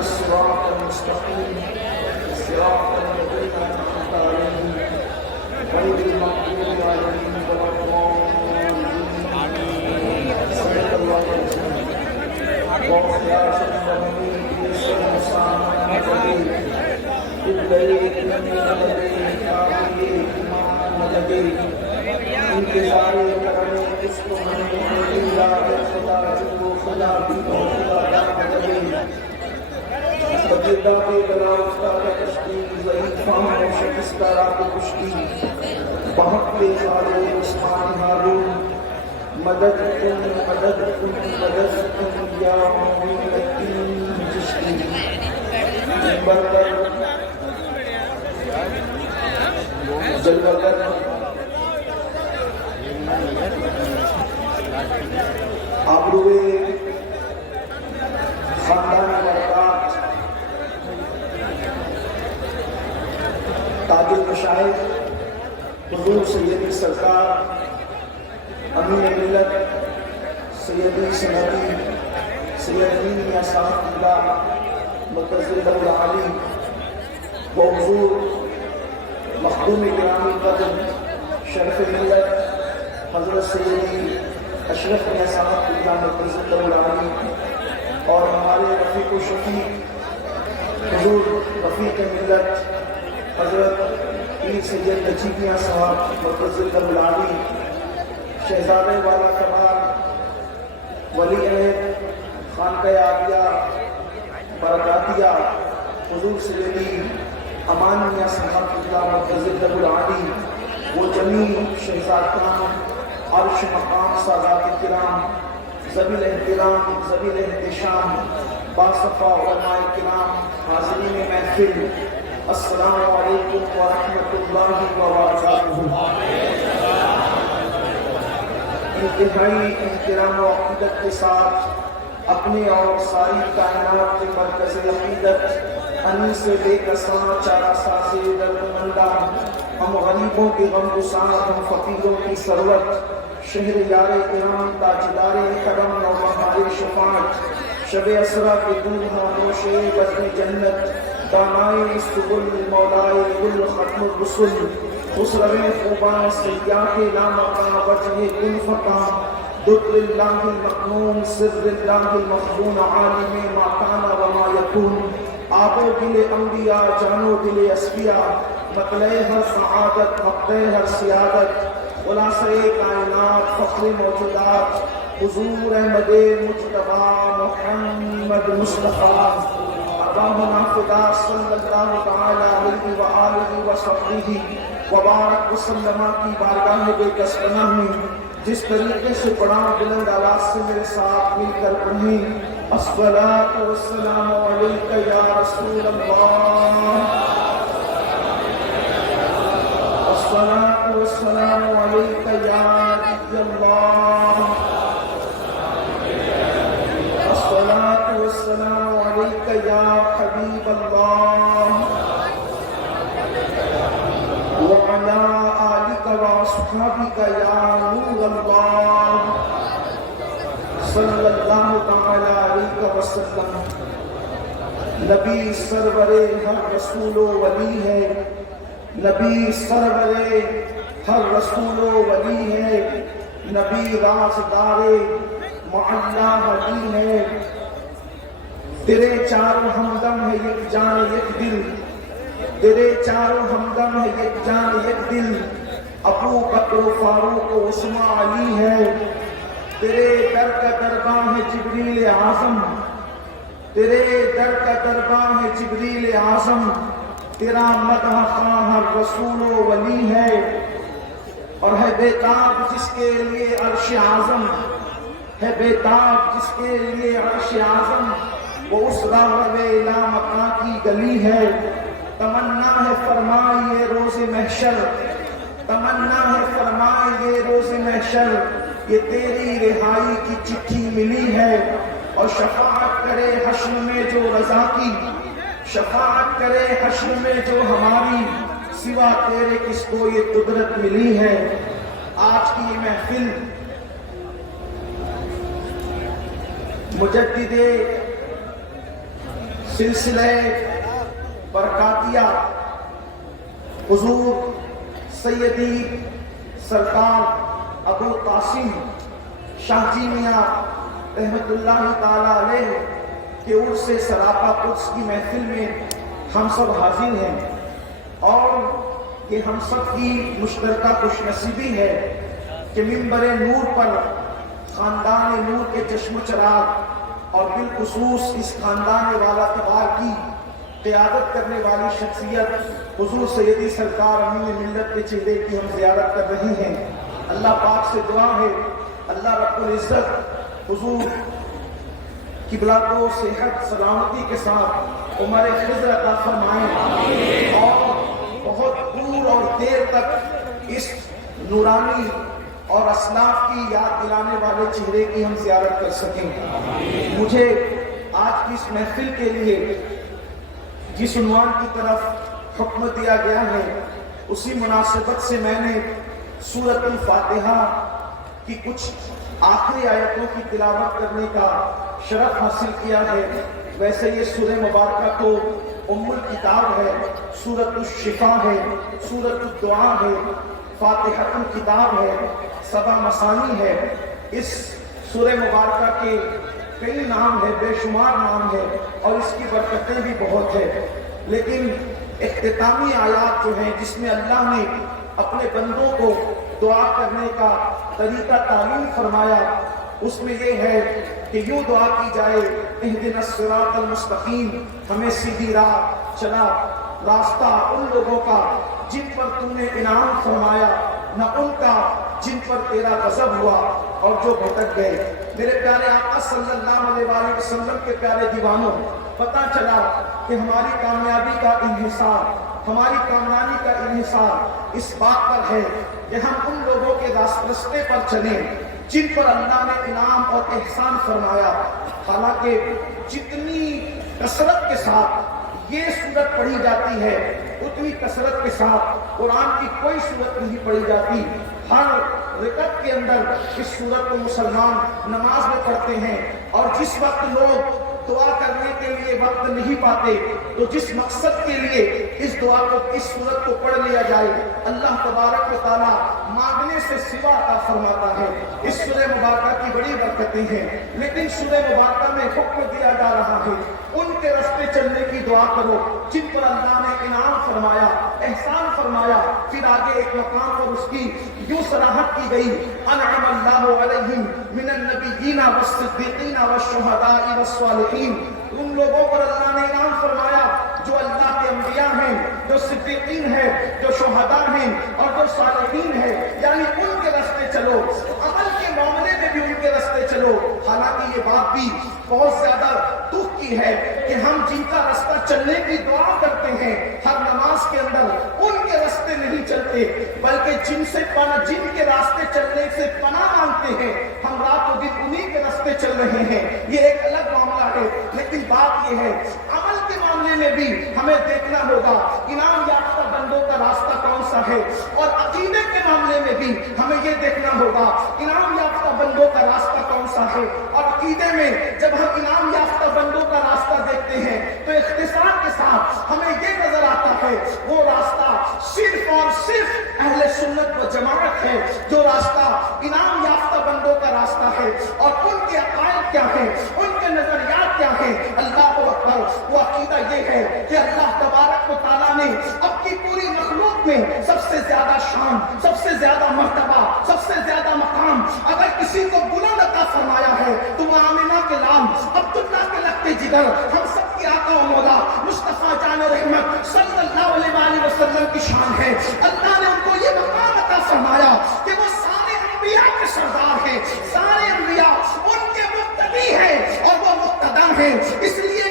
الصراط المستقيم صراط الذين أنعمت عليهم غير المغضوب عليهم ولا الضالين صدق الله العظيم وخيار النبي صلى الله عليه وسلم بالليل من لديه كامل لديه انتظار کرنے اس کو میں اللہ خدا کو خدا بھی خدا لديه وجدہ کے بلا استاد کشتی ضعیف فہم و شکستہ کو کشتی بہت کے سارے عثمان ہارون مدد کن یا مومن یقین چشتی برگر جلوگر آبروے خاندان برکات تاج المشاہد حضور سیدی سرکار امین ملت سیدی سندی سیدی یا صاحب اللہ متزل العالی و حضور مخدوم گرامی قدر شرف ملت حضرت سیدی اشرف یا صاحب اللہ متزل العالی اور ہمارے رفیق و شفیق حضور رفیق ملت حضرت پیر سید نجیبیہ صاحب متزل العالی شہزادے والا کمال ولی عہد خانقہ عالیہ برکاتیہ حضور سیدی امان میاں صاحب اللہ متزل العالی وہ جمیع شہزادگان عرش مقام سادات کرام ذویل احترام ذویل احتشام باصفا علماء کرام حاضرین محفل السلام علیکم ورحمۃ اللہ وبرکاتہ۔ انتہائی احترام و عقیدت کے ساتھ اپنے اور ساری کائنات کے مرکز عقیدت انی سے بے کساں چارہ ساز دردمندہ ہم غریبوں کے غمگسار ہم فقیروں کی ثروت شہر یار کرام تاجدار کرم نوبہار شفاعت شب اسرا کے دور مانوش بدر جنت دانائے سبل مولائے کل ختم الرسل خسرو خوبان سیاح لامقا وجہ کن فقا در اللہ المقنون سر اللہ المخزون عالم ما کان وما یکون آب و دل انبیاء جانو دل اسفیاء مطلع ہر سعادت مقطع ہر سیادت خلاصہ کائنات فخر موجودات حضور احمد مجتبی محمد مصطفیٰ اللہم فدا صلی اللہ تعالی علیہ وآلہ وصحبہ وبارک وسلم کی بارگاہ بے کس پناہ میں جس طریقے سے پڑھا بلند آواز سے میرے ساتھ مل کر پڑھیں الصلاۃ والسلام علیک یا رسول اللہ الصلاۃ والسلام علیک یا نبی اللہ الصلاۃ والسلام علیک یا حبیب اللہ وعلی آلک واصحابک یا نور اللہ صلی اللہ تعالی علیہ وسلم۔ نبی سرور ہر رسول و ولی ہے، نبی سرور ہر رسول و ولی ہے، نبی رازدار معلی ولی ہے، تیرے چاروں ہمدم ہے یک جان یک دل، تیرے چاروں ہمدم ہے یک جان یک دل، ابو بکر و فاروق و عثمان علی ہے، تیرے در کا درباں ہے جبریل اعظم، تیرے در کا درباں ہے جبریل اعظم، تیرا مدح خواہ ہر رسول و ولی ہے، اور ہے بیتاب جس کے لیے عرش اعظم، ہے بیتاب جس کے لیے عرش اعظم، وہ اس راہوے الا مکاں کی گلی ہے، تمنا ہے فرمائے یہ روز محشر، تمنا ہے فرمائے یہ روز محشر، یہ تیری رہائی کی چٹھی ملی ہے، اور شفاعت کرے حشر میں جو رضا کی، شفاعت کرے حشر میں جو ہماری، سوا تیرے کس کو یہ قدرت ملی ہے۔ آج کی یہ محفل مجدد سلسلہ برکاتیہ حضور سیدی سرکار ابو قاسم شاہ جی میاں رحمت اللہ تعالی علیہ کے عرس سے سراپا قدس کی محفل میں ہم سب حاضر ہیں، اور یہ ہم سب کی مشترکہ خوش نصیبی ہے کہ منبر نور پر خاندان نور کے چشم و چراغ اور بالخصوص اس خاندان والا تبار کی قیادت کرنے والی شخصیت حضور سیدی سرکار امین ملت کے چہرے کی ہم زیارت کر رہے ہیں۔ اللہ پاک سے دعا ہے اللہ رب العزت حضور قبلہ کو صحت سلامتی کے ساتھ عمر خضر عطا فرمائیں، اور بہت دور اور دیر تک اس نورانی اور اسلاف کی یاد دلانے والے چہرے کی ہم زیارت کر سکیں۔ مجھے آج کی اس محفل کے لیے جس عنوان کی طرف حکم دیا گیا ہے، اسی مناسبت سے میں نے سورۃ الفاتحہ کی کچھ آخری آیتوں کی تلاوت کرنے کا شرف حاصل کیا ہے۔ ویسے یہ سورہ مبارکہ تو ام الکتاب ہے، سورۃ الشفا ہے، سورۃ الدعا ہے، فاتحہ الکتاب ہے، سبع مثانی ہے۔ اس سورہ مبارکہ کے کئی نام ہے، بے شمار نام ہے، اور اس کی برکتیں بھی بہت ہے، لیکن اختتامی آیات جو ہیں جس میں اللہ نے اپنے بندوں کو دعا کرنے کا طریقہ تعلیم فرمایا، اس میں یہ ہے کہ یوں دعا کی جائے اہدنا الصراط المستقیم، ہمیں سیدھی راہ چلا، راستہ ان لوگوں کا جن پر تم نے انعام فرمایا، نہ ان کا جن پر تیرا غضب ہوا اور جو بھٹک گئے۔ میرے پیارے آقا صلی اللہ علیہ وآلہ وسلم کے پیارے دیوانوں، پتہ چلا کہ ہماری کامیابی کا انحصار، ہماری کامرانی کا انحصار اس بات پر ہے کہ ہم ان لوگوں کے راستے پر چلیں جن پر اللہ نے انعام اور احسان فرمایا۔ حالانکہ جتنی کثرت کے ساتھ یہ سورت پڑھی جاتی ہے، اتنی کثرت کے ساتھ قرآن کی کوئی سورت نہیں پڑھی جاتی۔ ہر رکعت کے اندر اس سورت کو مسلمان نماز میں پڑھتے ہیں، اور جس وقت لوگ دعا کرنے کے لیے وقت نہیں پاتے تو جس مقصد کے لیے اس دعا کو، اس سورت کو پڑھ لیا جائے، اللہ تبارک و تعالیٰ مانگنے سے سوا عطا فرماتا ہے۔ اس سورہ مبارکہ کی بڑی برکتیں ہیں، لیکن سورہ مبارکہ میں حکم دیا جا رہا ہے ان کے راستے چلنے کی دعا کرو جن پر اللہ نے انعام فرمایا، احسان فرمایا۔ پھر آگے ایک مقام پر اس کی یوں صراحت کی گئی، انعم اللہ علیہم من النبیین والصدیقین والشہداء والصالحین، ان لوگوں پر اللہ نے انعام فرمایا جو اللہ کے انبیاء ہیں، جو صدیقین ہیں، جو شہداء ہیں اور جو صالحین ہیں، یعنی ان کے راستے چلو، عمل کے معاملے میں بھی ان کے راستے چلو۔ حالانکہ یہ بات بھی بہت زیادہ دکھ کی ہے کہ ہم جن کا راستہ چلنے کی دعا کرتے ہیں ہر نماز کے اندر، ان کے راستے نہیں چلتے، بلکہ جن کے راستے چلنے سے پناہ مانگتے ہیں، ہم رات و دن انہی کے راستے چل رہے ہیں۔ یہ ایک الگ معاملہ ہے، لیکن بات یہ ہے عمل کے معاملے میں بھی ہمیں دیکھنا ہوگا انعام یافتہ بندوں کا راستہ کون سا ہے، اور عقیدے کے معاملے میں بھی ہمیں یہ دیکھنا ہوگا انعام یافتہ بندوں کا راستہ کون سا ہے۔ اور عقیدے میں جب ہم انعام یافتہ بندوں کا راستہ دیکھتے ہیں تو اختصار کے ساتھ ہمیں یہ نظر آتا ہے وہ راستہ صرف اور صرف اہل سنت و جماعت ہے، جو راستہ انعام یافتہ بندوں کا راستہ ہے، اور ان کے عقائد کیا ہیں، ان کے نظریات کیا ہیں، اللہ اکبر۔ وہ عقیدہ یہ ہے کہ اللہ تبارک و تعالیٰ نے اپنی پوری مخلوق میں سب سے زیادہ شان، سب سے زیادہ مرتبہ، سب سے زیادہ مقام اگر کسی کو بلند عطا فرمایا ہے تو وہ آمنہ کے لال، عبداللہ کے لگتے جگر، ہم سب کی آقا و مولا مصطفیٰ جان رحمت صلی اللہ علیہ وآلہ وسلم کی شان ہے۔ اللہ نے ان کو یہ مقام عطا فرمایا کہ وہ سارے انبیاء کے سردار ہیں، سارے انبیاء ان کے مقتدی ہیں اور وہ مقتدی ہیں، اس لیے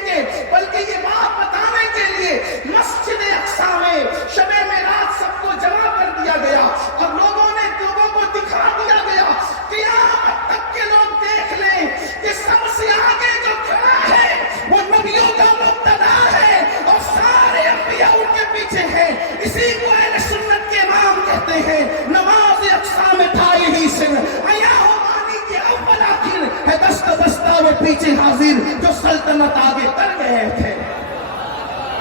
امیر جو سلطنت آگے کر گئے تھے،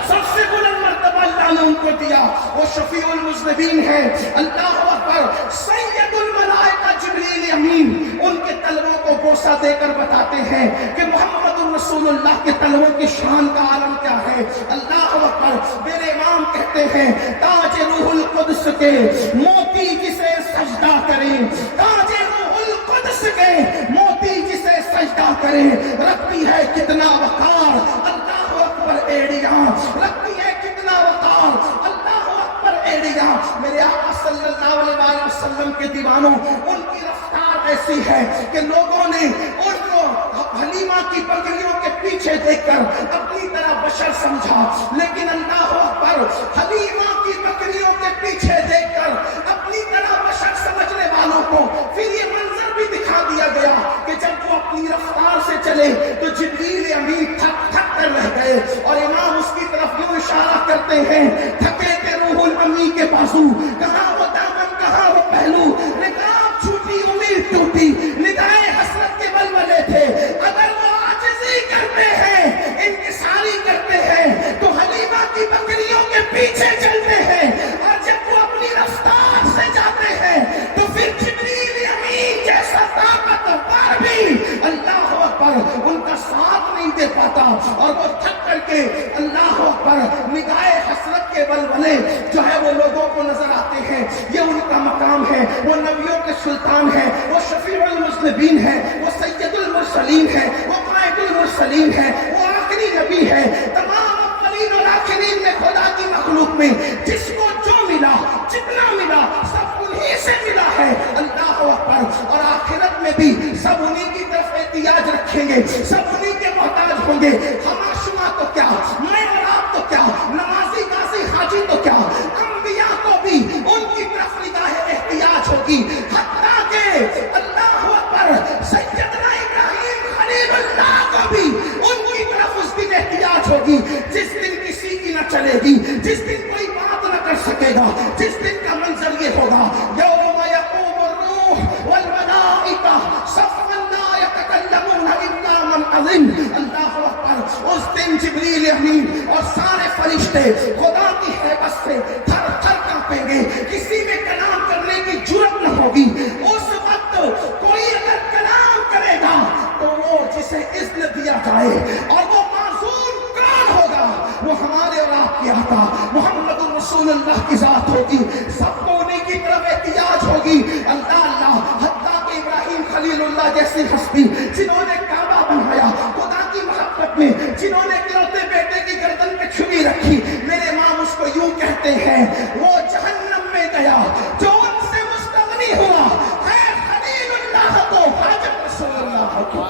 سب سے بلند مرتبہ اللہ نے ان کو دیا، وہ شفیع المذنبین ہے۔ اللہ اکبر۔ سید الملائکہ جبریل امین ان کے تلووں کو بوسہ دے کر بتاتے ہیں کہ محمد الرسول اللہ کے تلووں کی شان کا عالم کیا ہے۔ اللہ اکبر۔ میرے امام کہتے ہیں تاج روح القدس کے موتی جسے سجدہ کریں، تاج روح القدس کے موتی جسے سجدہ کریں، رکھتی ہے کتنا وقار اللہ اکبر ایڑیاں، رکھتی ہے کتنا وقار اللہ اکبر ایڑیاں۔ میرے آقا صلی اللہ علیہ وسلم کے دیوانوں، ان کی رفتار ایسی ہے کہ لوگوں نے ان کو حلیمہ کی بکریوں کے پیچھے دیکھ کر اپنی طرح بشر سمجھا، لیکن اللہ اکبر حلیمہ کی بکریوں کے پیچھے دیکھ کر اپنی طرح بشر سمجھنے والوں کو پھر یہ منظر بھی دکھا دیا گیا کہ جب وہ اپنی رفتار سے چلے تو جبریل امین تھک تھک کر رہ گئے، اور امام اس کی طرف یوں اشارہ کرتے ہیں تھکے تھے روح الامین کے بازو، کہاں وہ دامن کہاں وہ پہلو، رکاب چھوٹی امید ٹوٹی، ندائے حسرت کے ولولے تھے۔ اگر وہ عاجزی کرتے ہیں، انکساری کرتے ہیں تو حلیمہ کی بکریوں کے پیچھے چلتے ہیں، اور جب وہ اپنی رفتار سے جاتے ہیں تو پھر جبریل امین جیسا طاقتور بھی اللہ اکبر ان کا ساتھ نہیں دے پاتا، اور وہ تھک کر کے اللہ اکبر نگاہ حسرت کے ولولے جو ہے وہ لوگوں کو نظر آتے ہیں۔ یہ ان کا مقام ہے، وہ نبیوں کے سلطان ہے، وہ شفیع المذنبین ہے، وہ سید المرسلین ہے، وہ قائد المرسلین ہے، وہ آخری نبی ہے۔ تمام اولین اور آخرین میں خدا کی مخلوق میں جس کو جو ملا، جتنا ملا، سب انہی سے ملا ہے اللہ اکبر۔ اور آخرت میں بھی سب انہی کی طرف احتیاج رکھیں گے، سب انہی کے محتاج ہوں گے۔ ہما شما تو کیا، میں اور آپ تو کیا، نمازی قاضی حاجی تو کیا، انبیاء کو بھی ان کی طرف نگاہ احتیاج ہوگی، حتیٰ کہ اللہ اکبر سیدنا ابراہیم خلیل اللہ کو بھی ان کی طرف اس دن احتیاج ہوگی، جس دن کسی کی نہ چلے گی، جس دن کوئی بات نہ کر سکے گا، جس دن کا منظر یہ ہوگا یوم یقوم الروح والملائکہ صفا لا یتکلمون الا من اذن۔ اللہ اکبر۔ اس دن جبریل امین اور سارے فرشتے خدا کی ہیبت سے تھر تھر کانپیں گے، کسی میں کلام کرنے کی جرأت نہ ہوگی۔ اس وقت کوئی اگر کلام کرے گا تو وہ جسے اذن دیا جائے، اور وہ معذور کون ہوگا؟ وہ ہمارے اور آپ کے آقا محمد الرسول اللہ کی ذات ہوگی، سب کو انہیں کی طرف احتیاج ہوگی۔ اللہ اللہ، حتیٰ کہ ابراہیم خلیل اللہ جیسی ہستی جنہوں نے کعبہ بنایا خدا کی محبت میں، جنہوں نے اکلوتے بیٹے کی گردن پہ چھری رکھی، میرے امام اس کو یوں کہتے ہیں وہ جہنم میں گیا جو ان سے مستغنی ہوا ہے خلیل اللہ کو حاجت رسول اللہ کو۔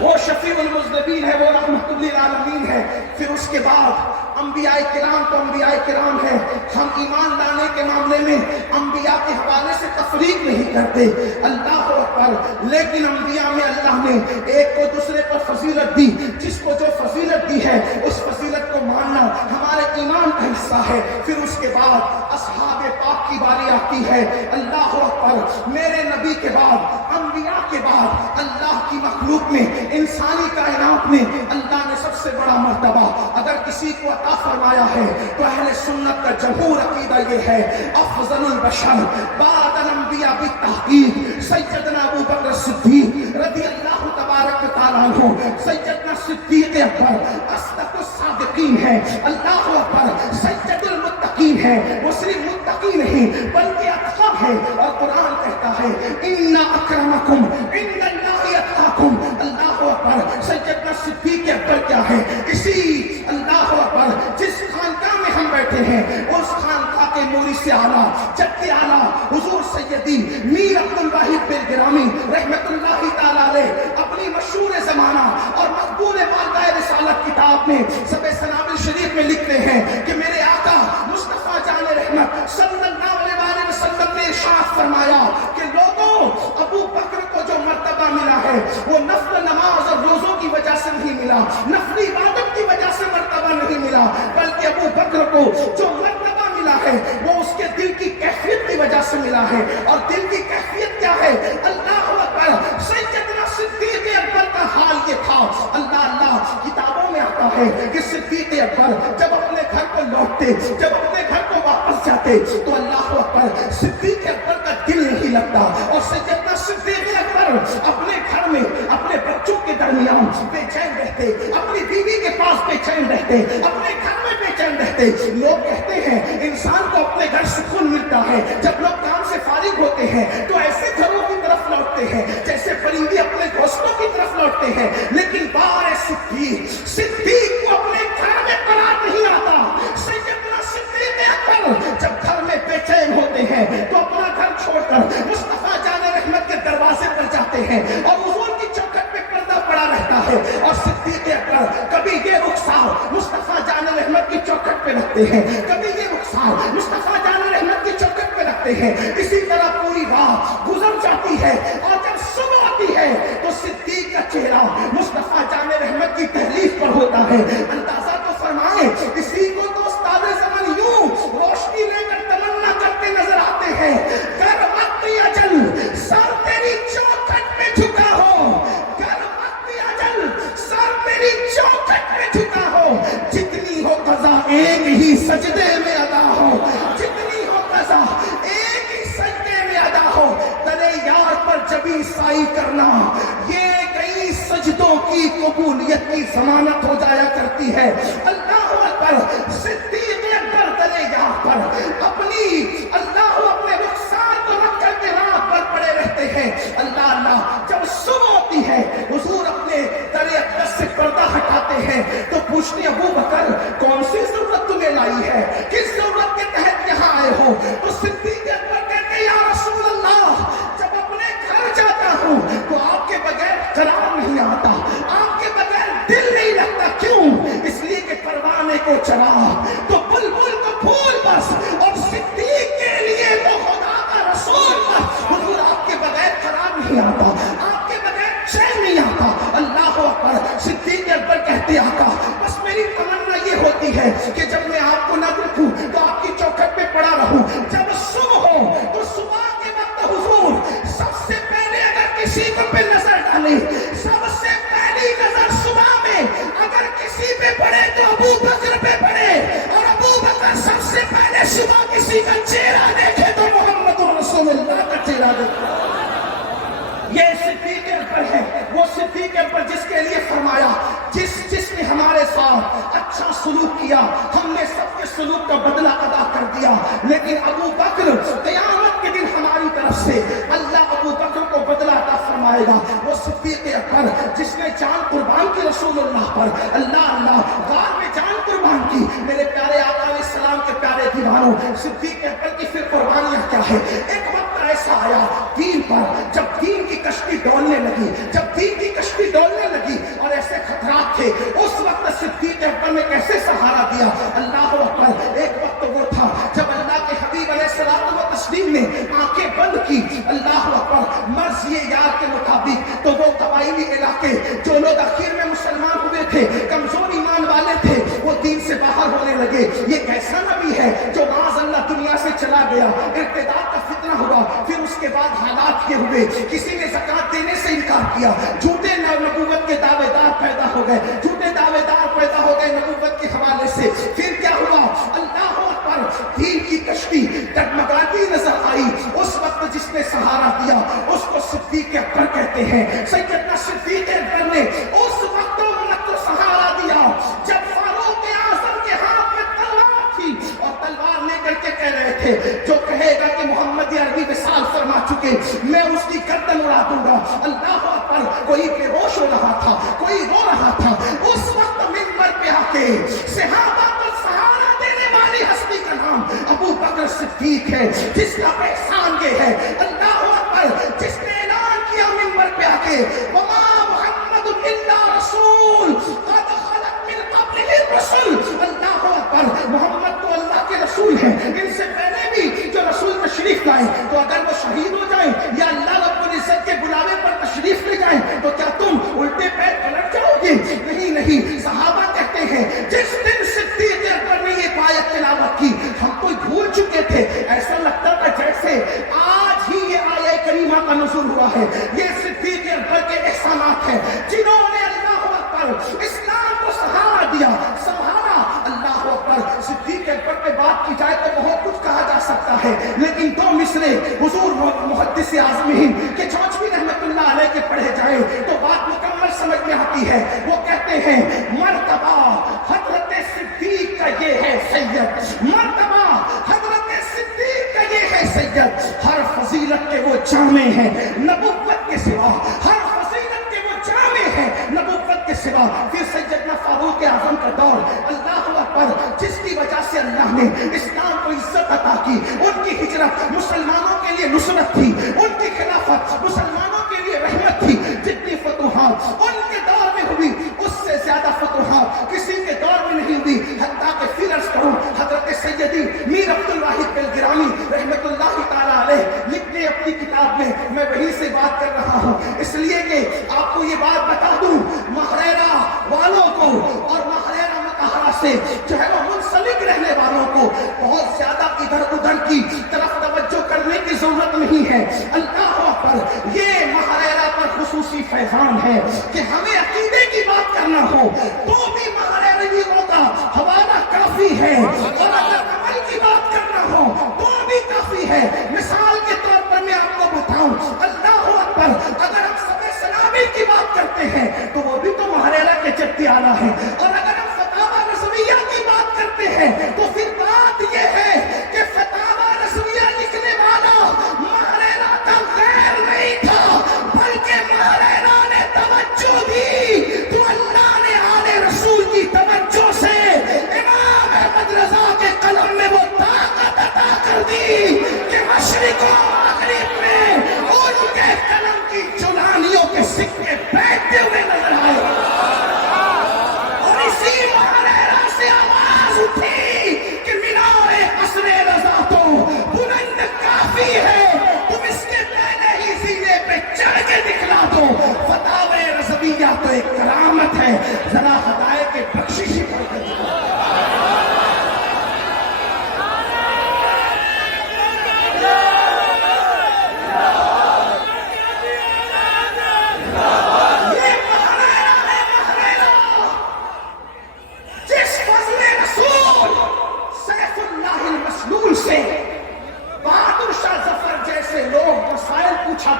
وہ شفیع المذنبین ہے، وہ رحمت للعالمین ہے۔ پھر اس کے بعد انبیاء کرام تو انبیاء کرام ہیں، ہم ایمان لانے کے معاملے میں انبیاء کے حوالے سے تفریق نہیں کرتے، اللہ اکبر، لیکن انبیاء میں اللہ نے ایک کو دوسرے پر فضیلت دی، جس کو جو فضیلت دی ہے اس فضیلت کو ماننا ہمارے ایمان کا حصہ ہے۔ پھر اس کے بعد اصحاب پاک کی باری آتی ہے، اللہ اکبر، میرے نبی کے بعد، انبیاء کے بعد اللہ کی مخلوق میں، انسانی کائنات میں اللہ نے سب سے بڑا مرتبہ اگر کسی کو عطا فرمایا ہے تو اہل سنت کا جمہور عقیدہ یہ ہے افضل البشر بعد الانبیاء بالتحقیق سیدنا ابو بکر صدیق رضی اللہ تبارک تعالیٰ عنہ، سیدنا صدیق اکبر اصدق الصادقین ہے، اللہ اکبر، سید المتقین ہے، وہ صرف متقی نہیں بلکہ اتقی ہے، اور قرآن کہتا ہے ان اکرمکم عند اللہ اتقاکم۔ اللہ اکبر، سیدنا صدیق اکبر کیا ہے؟ اسی اللہ اکبر جس خانقاہ میں ہم بیٹھے ہیں اس خانقاہ کے نوری سے اعلیٰ جد اعلیٰ حضور سیدی میر عبد الواحد بن گرامی رحمت اللہ تعالیٰ علیہ اپنی مشہور زمانہ اور مقبول مالدہ رسالت کتاب میں سب سنابل شریف میں لکھتے ہیں کہ میرے آقا مصطفیٰ جان رحمت صلی اللہ علیہ وسلم نے ارشاد فرمایا کہ لوگوں، ابو بکر کو جو مرتبہ ملا ہے وہ نفل نماز اور روزوں کی وجہ سے نہیں ملا، نفل عبادت کی وجہ سے مرتبہ نہیں ملا، بلکہ ابو بکر کو جو مرتبہ ملا ہے وہ اس کے دل کی کیفیت کی وجہ سے ملا ہے، اور دل کی کیفیت کیا ہے؟ اللہ اکبر، سیدنا صدیق اکبر کا حال یہ تھا. اللہ کتابوں میں آتا ہے کہ صدیق اکبر جب اپنے گھر کو لوٹتے, جب اپنے گھر کو واپس جاتے تو اللہ اکبر صدیق اکبر کا دل نہیں لگتا, اور سیدنا صدیق اکبر اپنے گھر میں اپنے بچوں کے درمیان بے چین رہتے, اپنی بیوی کے پاس بے چین رہتے, اپنے گھر میں بے چین رہتے. لوگ کہتے ہیں انسان کو اپنے گھر سکون ملتا ہے جب لوگ کام سے فارغ ہوتے ہیں تو ایسے گھروں کی طرف لوٹتے ہیں جیسے پرندے اپنے گھونسلوں کی طرف لوٹتے ہیں. لیکن بار صدیق کو اپنے گھر میں قرار نہیں آتا. سیدنا صدیق اکبر جب گھر میں بے چین ہوتے ہیں تو اپنا گھر چھوڑ کر مصطفیٰ جان رحمت کے دروازے پر جاتے ہیں, اور حضور کی چوکھٹ پہ پردہ پڑا رہتا ہے, اور صدیق اکبر کبھی یہ رخسار مصطفیٰ جان رحمت کی چوکھٹ پہ رکھتے ہیں, کبھی یہ رخسار مصطفیٰ جان رحمت کی چوکھٹ پہ رکھتے ہیں. اسی طرح پوری رات گزر جاتی ہے, اور جب صبح ہوتی ہے تو صدیق کا چہرہ مصطفیٰ جان رحمت کی تحریف پر ہوتا ہے. اندازہ تو فرمائیں, کسی کو تو استاد زمن یوں روشنی لے کر تمنا کرتے نظر آتے ہیں, کر وقت اجل سر تیری چوکھٹ میں جھکا ہو, کر وقت اجل سر تیری چوکھٹ میں جھکا ہو, جتنی ہو قضا ایک ہی سجدے میں ادا ہو, جتنی ہو قضا ایک ہی سجدے میں ادا ہو. تلے یار پر جبی سائی کرنا یہ کئی سجدوں کی قبولیت کی ضمانت ہو جایا کرتی ہے. اللہ اکبر, صدیق اکبر تلے یار پر اپنی اپنے رخسار کو رکھ کر کے رات بھر پڑے رہتے ہیں. اللہ جب صبح ہوتی ہے حضور اپنے تلے اقدس سے پردہ ہٹاتے ہیں تو پوچھتے ابو بکر کون سی ضرورت تمہیں لائی ہے, کس ضرورت کے تحت یہاں آئے ہو؟ تو صدیق اکبر کہتے یا رسول اللہ, جب اپنے گھر جاتا ہوں تو آپ کے بغیر قرار نہیں آتا, آپ کے بغیر دل نہیں لگتا. کیوں؟ اس لیے کہ پروانے کو چرا تو بلبل کو پھول بس, اور صدیق کے لیے تو خدا کا رسول بس. حضور آپ کے بغیر قرار نہیں آتا, آپ کے بغیر چین نہیں آتا. اللہ اکبر. صدیق اکبر کہتے آقا بس میری تمنا یہ ہوتی ہے کہ جب میں آپ کو نہ دیکھوں تو آپ کی چوکھٹ پہ پڑا رہوں, جب صبح ہو تو صبح کے وقت حضور سب سے پہلے اگر کسی کو پہ نظر ڈالیں, سب سے پہلی نظر صبح میں اگر کسی پہ پڑے تو ابو بکر پہ پڑے, اور ابو بکر سب سے پہلے صبح کسی کا چہرہ دیکھے تو محمد رسول اللہ کا چہرہ دیکھے. یہ صدیق اکبر ہے, وہ صدیق اکبر جس کے لیے فرمایا جس نے ہمارے ساتھ اچھا سلوک کیا ہم نے سب کے سلوک کا بدلہ ادا کر دیا, لیکن ابو بکر قیامت کے دن ہماری طرف سے اللہ ابو بکر کو بدلہ عطا فرمائے گا. وہ صدیق اکبر جس نے جان قربان کی رسول اللہ پر, اللہ غار میں جان قربان کی. میرے پیارے آقا علیہ السلام کے پیارے دیوانوں, صدیق اکبر کی پھر قربانیاں کیا ہے. ایک وقت ایسا آیا دین پر جب دین کی کشتی ڈولنے لگی, جب دین کی کشتی ڈولنے لگی اور ایسے خطرات تھے, اس وقت صدیق اکبر نے کیسے سہارا دیا. اللہ اکبر. ایک وقت وہ تھا جب اللہ کے حبیب علیہ السلام و تسلیم نے آنکھیں بند کی, اللہ اکبر, مرض یہ یار کے مطابق تو وہ قبائلی علاقے جو لوگ آخر میں مسلمان ہوئے تھے, کمزور ایمان والے تھے, وہ دین سے باہر ہونے لگے. یہ کیسا نبی ہے جو معاذ اللہ دنیا سے چلا گیا, ارتداد کا فتنہ ہوا, پھر اس کے بعد حالات یہ ہوئے کسی نے زکات دینے سے انکار کیا, جھوٹے نبوت کے دعوے دار پیدا ہو گئے, جھوٹے دعوے دار پیدا ہو گئے نبوت کے حوالے سے. پھر کیا ہوا, اللہ اکبر, دین کی کشتی ڈگمگاتی نظر آئی. اس وقت جس نے سہارا دیا اس کو صدیق اکبر کہتے ہیں. سیدنا صدیق اکبر نے اس وقت سہارا دیا جب فاروق اعظم کے ہاتھ میں تلوار تھی, اور تلوار لے کر کے کہہ رہے تھے جو کہے گا کہ محمد عربی وصال فرما چکے میں اس کی گردن اڑا دوں گا. اللہ اکبر. کوئی بے ہوش ہو رہا تھا, کوئی رو رہا تھا. اس وقت منبر پہ آ کے صحابہ کو سہارا دینے والی ہستی کا نام ابو بکر صدیق ہے, جس کا احسان یہ ہے. اللہ اکبر. جس نے اعلان کیا منبر پہ آ کے وما محمد الا رسول قد خلت من قبلہ الرسل. اللہ اکبر. محمد تو اللہ کے رسول ہیں, ان سے پہلے بھی جو رسول تشریف لائے تو اگر وہ شہید ہو جائیں یا اللہ رب العزت کے بلاوے پر تشریف لے جائیں تو کیا تم الٹے پیر پلٹ جاؤ گے؟ نہیں. صحابہ کہتے ہیں جس دن صدیق اکبر نے یہ آیت تلاوت کی ہم تو بھول چکے تھے, ایسا لگتا تھا جیسے آج ہی یہ آیت کریمہ کا نزول ہوا ہے. یہ صدیق اکبر کے احسانات ہیں جنہوں نے اسلام کو سہارا دیا، سنبھالا۔ اللہ اکبر۔ صدیق اکبر پہ بات کی جائے تو بہت کچھ کہا جا سکتا ہے، لیکن دو مصرے حضور محدث اعظمین کے چونچوی رحمت اللہ علیہ کے پڑھے جائے تو بات مکمل سمجھ میں آتی ہے۔ وہ کہتے ہیں مرتبہ حضرت صدیق کا یہ ہے سید، مرتبہ حضرت صدیق کا یہ ہے سید، ہر فضیلت کے وہ جامع ہیں نبوت کے سوا، ہر فضیلت کے وہ جامع ہیں نبوت کے سوا۔ پھر سیدنا فاروق اعظم کا دور، اللہ اکبر، جس کی وجہ سے اللہ نے اسلام کو عزت عطا کی، ان کی ہجرت مسلمانوں کے لیے نصرت تھی، ان کی خلافت مسلمانوں کے لیے رحمت تھی۔ جتنی فتوحات ان کے دور میں ہوئی اس سے زیادہ فتوحات کسی کے دور میں نہیں ہوئی۔ حتیٰ کہ پھر عرض کروں حضرت سیدی میر عبد الواحد بلگرامی رحمت اللہ تعالیٰ علیہ لکھتے اپنی کتاب میں وہی سے بات کر رہا ہوں اس لیے کہ آپ کو یہ بات بتا دوں، محریرہ والوں کو اور محریرہ مطہرہ سے جو ہے وہ منسلک رہنے والوں کو بہت زیادہ ادھر ادھر کی طرف توجہ کرنے کی ضرورت نہیں ہے۔ اللہ اکبر، یہ محریرہ پر خصوصی فیضان ہے کہ ہمیں عقیدے کی بات کرنا ہو تو بھی محریریوں کا حوالہ کافی ہے، اور اگر عمل کی بات کرنا ہو تو بھی کافی ہے۔ مثال کے طور پر میں آپ کو بتاؤں، اللہ اکبر، اگر ہم سب سلامی کی بات کرتے ہیں تو وہ بھی تو محریرہ کے جدی آلہ ہیں، اور اگر ہم فتاوی رضویہ کی بات کرتے ہیں تو پھر بات یہ ہے کہ فتاوی رضویہ لکھنے والا محریرہ کا غیر نہیں تھا، بلکہ محریرہ نے توجہ دی تو اللہ نے آل رسول کی توجہ سے امام احمد رضا کے قلم میں وہ طاقت عطا کر دی کہ مشرق و مغرب میں ان کے قلم کی چلانیوں کے سکے بیٹھتے ہوئے نظر آئے، اور اسی محریرہ سے آواز اٹھی کہ مینار قصر رضا تو بلند کافی ہے، تم اس کے پہلے ہی زینے پہ چڑھ کے دکھلا دو۔ فتاوی رضویہ تو ایک کرامت ہے، ذرا ہدایت کے بخشش پڑھ کر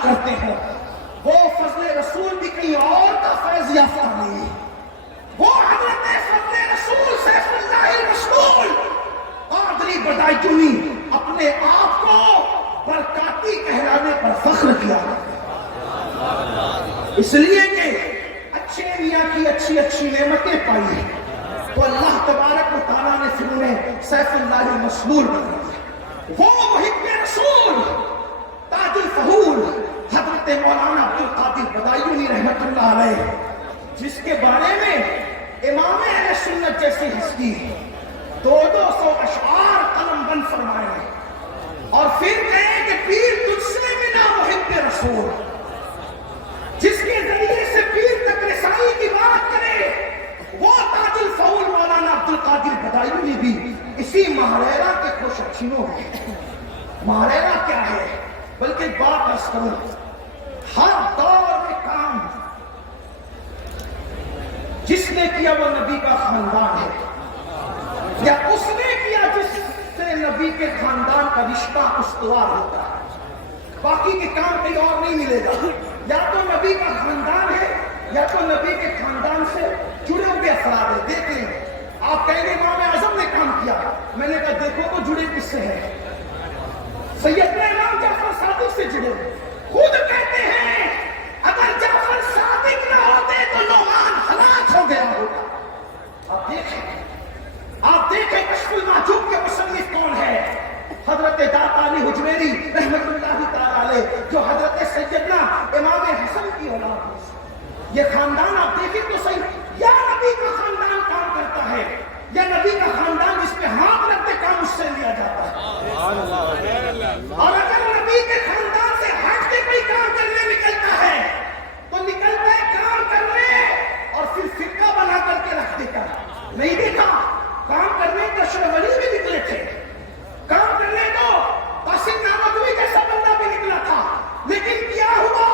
کرتے ہیں، وہ فضل رسول بھی کہیں اور کا فیض یافتہ نہیں، وہ حضرت فضل رسول سیف اللہ المسلول قادری بدایونی اپنے آپ کو برکاتی کہلانے پر فخر کیا، اس لیے کہ اچھے میاں کی اچھی اچھی نعمتیں پائی تو اللہ تبارک و تعالیٰ نے پھر انہیں سیف اللہ المسلول بنا دیا۔ وہ محب رسول تاج الفہول حضرت مولانا عبد القادر بدایونی رحمت اللہ علیہ، جس کے بارے میں امام اہل سنت جیسی ہستی 200 اشعار قلم بند فرمائے اور پھر کہے کہ پیر تجھ سے ملا محب رسول، جس کے ذریعے سے پیر تک رسائی کی بات کرے وہ تاج الفہول مولانا عبد القادر بدایونی بھی اسی محریرہ کے خوشچینوں ہیں۔ محریرہ کیا ہے؟ بلکہ بات عرض کروں، ہر دور میں کام جس نے کیا وہ نبی کا خاندان ہے، یا اس نے کیا جس سے نبی کے خاندان کا رشتہ استوار ہوتا ہے، باقی کے کام کہیں اور نہیں ملے گا، یا تو نبی کا خاندان ہے یا تو نبی کے خاندان سے جڑے ہوئے افراد ہیں۔ دیکھ لیں، آپ کہیں گے امام اعظم نے کام کیا، میں نے کہا دیکھو تو جڑے کس سے ہیں؟ سیدنا امام جعفر صادق سے جڑے، خود کہتے ہیں اگر جعفر صادق نہ ہوتے تو نعمان ہلاک ہو گیا ہوتا۔ آپ دیکھیں کشف المحجوب کے مصنف کون ہے؟ حضرت داتا علی حجویری رحمت اللہ تعالی علیہ، جو حضرت سیدنا امام حسن کی اولاد ہے۔ یہ خاندان آپ دیکھیں تو صحیح، یا نبی کا خاندان کام کرتا ہے یا نبی کا خاندان جس پہ ہاتھ رکھتے کام اس سے لیا جاتا ہے، اور اگر نبی کے خاندان سے ہٹ کے کوئی کام کرنے نکلتا ہے تو نکلتا ہے کام کرنے اور پھر فرقہ بنا کر کے رکھ دیتا ہے۔ نہیں دیکھا کام کرنے کا شروری بھی نکلے تھے، کام کرنے کو قاسم نامدوی جیسا بندہ بھی نکلا تھا، لیکن کیا ہوا؟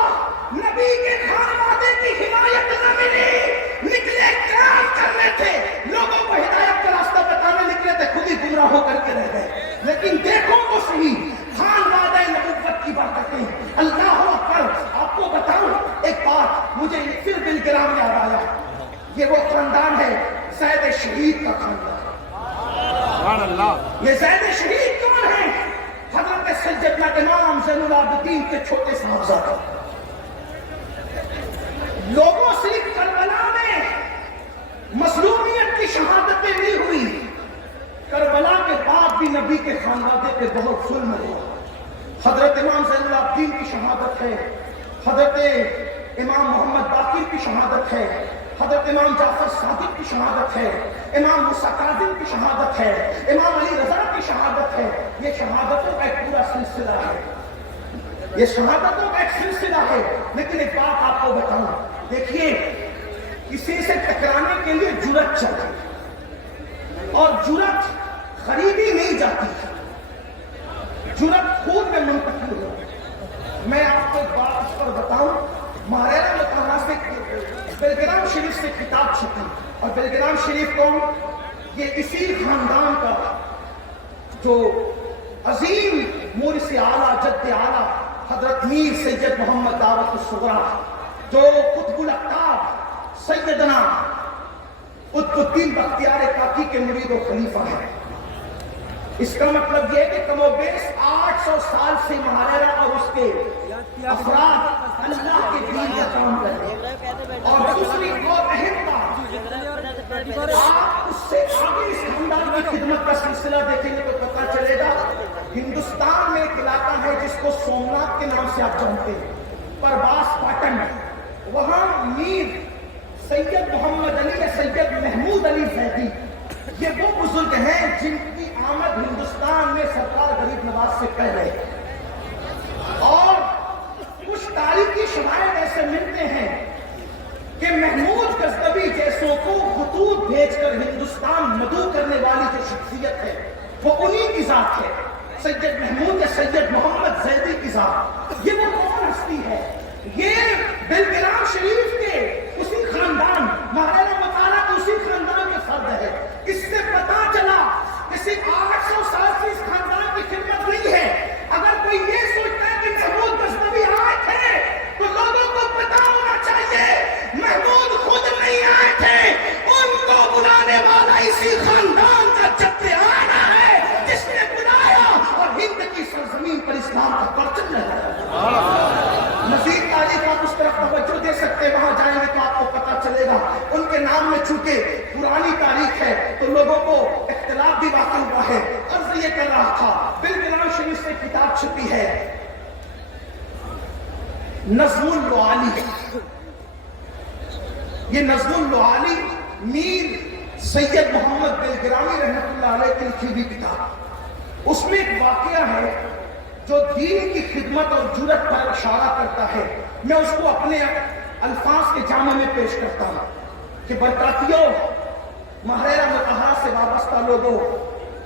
نبی کے خانوادے کی حمایت نہ ملی، نکلے میں تھے، لوگوں کو ہدایت کا راستہ بتانے نکلے تھے، خود ہی گمراہ ہو کر کے رہ گئے۔ لیکن دیکھو تو صحیح خاندان نبوت کی برکتیں، اللہ اکبر۔ آپ کو بتاؤں ایک بات، مجھے پھر بالگرام یاد آیا، یہ وہ خاندان ہے زید شہید کا خاندان۔ یہ زید شہید کون ہے؟ حضرت سیدنا امام زین العابدین کے چھوٹے صاحبزادے۔ لوگوں صرف کربلا میں مظلومیت کی شہادتیں نہیں ہوئی، کربلا کے بعد بھی نبی کے خاندان پہ بہت ظلم ہوا۔ حضرت امام زین العابدین کی شہادت ہے، حضرت امام محمد باقر کی شہادت ہے، حضرت امام جعفر صادق کی شہادت ہے، امام موسیٰ کاظم کی شہادت ہے، امام علی رضا کی شہادت ہے۔ یہ شہادتوں کا ایک پورا سلسلہ ہے، یہ شہادتوں کا ایک سلسلہ ہے۔ لیکن ایک بات آپ کو بتاؤں، دیکھیے کسی سے ٹکرانے کے لیے جرأت چاہیے، اور جرأت خریدی نہیں جاتی، جرأت خود میں منتقل ہو۔ میں آپ کو ایک بات اس پر بتاؤں، مہاراجہ مطالعہ سے بلگرام شریف سے کتاب چھپی، اور بلگرام شریف کون؟ یہ اسی خاندان کا جو عظیم مورث اعلیٰ جد اعلیٰ حضرت میر سید محمد دعوت الصغریٰ، جو قطب الاقطاب سیدنا قطب الدین بختیار کاکی کے مرید و خلیفہ ہے۔ اس کا مطلب یہ کہ کم و بیش 800 سال سے مہاراجہ اور اس کے افراد اللہ کے دین کا کام کرتے۔ اور دوسری اور اہم بات، آپ اس سے آگے اس خاندان کی خدمت کا سلسلہ دیکھیں گے تو پتہ چلے گا، ہندوستان میں ایک علاقہ ہے جس کو سومناتھ کے نام سے آپ جانتے ہیں، پرباس پاٹن، وہاں میر سید محمد علی یا سید محمود علی زیدی، یہ وہ بزرگ ہیں جن کی آمد ہندوستان میں سرکار غریب نواز سے پہلے، اور کچھ تاریخی شواہد ایسے ملتے ہیں کہ محمود غزنوی جیسوں کو خطوط بھیج کر ہندوستان مدعو کرنے والی جو شخصیت ہے وہ انہی کی ذات ہے، سید محمود یا سید محمد زیدی کی ذات۔ یہ وہ کون ہستی ہے؟ یہ بلگرام شریف کے اسی خاندان، مہاراجہ مطالعہ کے اسی خاندان میں فرد ہے۔ اس سے پتا چلا کہ صرف 800 سال سے اس خاندان کی خدمت نہیں ہے۔ اگر کوئی یہ سوچتا ہے کہ محمود غزنوی آئے تھے تو لوگوں کو پتا ہونا چاہیے محمود خود نہیں آئے تھے، ان کو بلانے والا اسی خاندان کا جد آنا ہے جس نے بلایا اور ہند کی سرزمین پر اسلام کا پرچم لہرایا۔ مزید تاریخ آپ اس طرف توجہ دے سکتے، وہاں جائیں گے تو آپ کو پتا چلے گا۔ ان کے نام میں چونکہ پرانی تاریخ ہے تو لوگوں کو اختلاف بھی واقع ہوا ہے۔ عرض یہ کر رہا تھا، بلگرام شریف سے کتاب چھپی ہے نظم اللعالی، یہ نظم اللعالی میر سید محمد بلگرامی رحمۃ اللہ علیہ کی لکھی ہوئی کتاب، اس میں ایک واقعہ ہے جو دین کی خدمت اور جرأت پر اشارہ کرتا ہے۔ میں اس کو اپنے الفاظ کے جامع میں پیش کرتا ہوں کہ برکاتیوں، مہاراجہ مطہرہ سے وابستہ لوگوں،